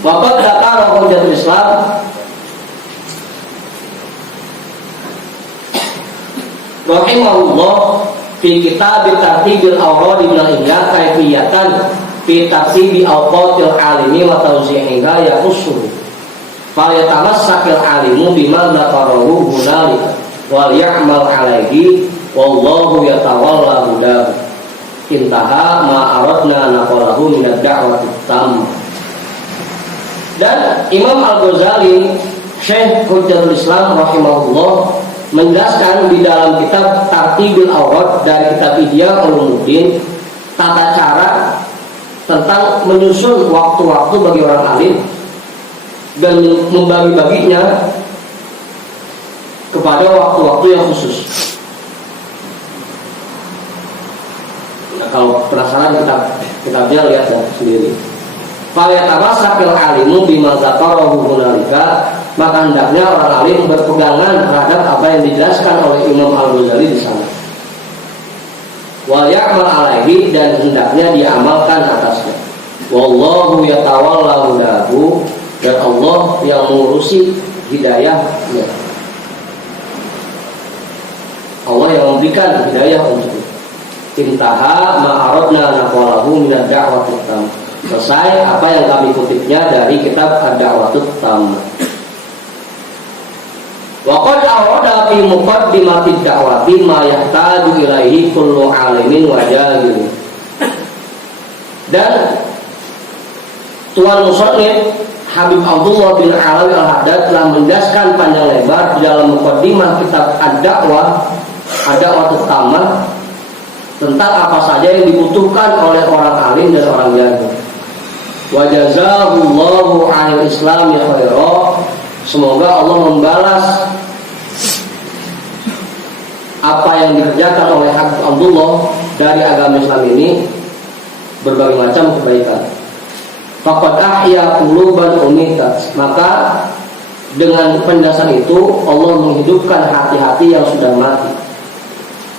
Bapak datang Hujjatul Islam rahimahullah fi kitab tartibil awrad min al-ihya kaifiyatan fi tartibi awqatil alimi wa tawzi'iha yakhussu fa yatamassakil alimu bima dzakarahu hunalika wal ya'mal alaihi wallahu yatawalla hudahu. Intaha ma aradna naqalahu min ad-da'wati tam. Dan Imam Al-Ghazali, Syekh Hujjatul Islam rahimahullah, menjelaskan di dalam kitab Tartibul Awrad dari kitab Ihya Ulumuddin tata cara tentang menyusun waktu-waktu bagi orang alim dan membagi-baginya kepada waktu-waktu yang khusus. Nah, kalau penasaran kitabnya lihat ya sendiri. Falyatamasakil alimu bima dzakarahu hunalika, maka hendaknya orang alim berpegangan terhadap apa yang dijelaskan oleh Imam Al-Ghazali di sana. Wal ya'mal alaihi, dan hendaknya diamalkan atasnya. Wallahu yatawalla hudahu, dan Allah yang mengurusi hidayahnya. Allah yang memberikan hidayah untuknya. Intaha ma aradna naqalahu min ad-da'wati tam. Selesai apa yang kami kutipnya dari kitab Ad-Da'watut Tammah. Wa qad awrada fi muqaddimatid da'wati ma yahtaju ilaihi kullu 'alimin wa jahil. Dan Tuan Musannif Habib Abdullah bin Alawi Al-Haddad telah menjelaskan panjang lebar di dalam muqaddimah kitab Ad-Da'watut Tammah tentang apa saja yang dibutuhkan oleh orang alim dan orang jahil. Wa jazahullahu 'anil islami khaira. Semoga Allah membalas apa yang dikerjakan oleh Habib Abdullah dari agama Islam ini, berbagai macam kebaikan. Faqad ahya quluban umitat. Maka dengan penjelasan itu Allah menghidupkan hati-hati yang sudah mati.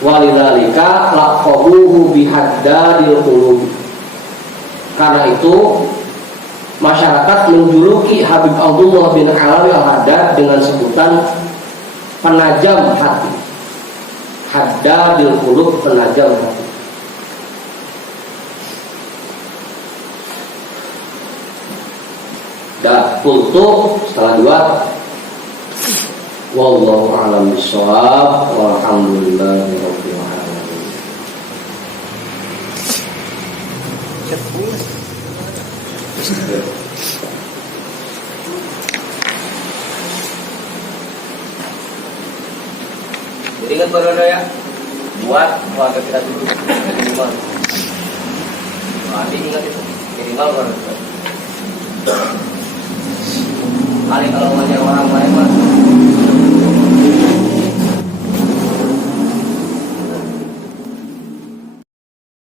Walidzalika laqabuhu bihaddadil qulub. Karena itu masyarakat menjuluki Habib Abdullah bin Alawi Al-Haddad dengan sebutan penajam hati. Haddadil qulub, penajam hati. Dan kultu setelah dua, wallahu a'lam bishawab, walhamdulillahi rabbil alamin. Jadi kan baru ya buat keluarga kita dulu minimal. Nanti ingat itu minimal baru. Kali kalau ngajar orang lain mah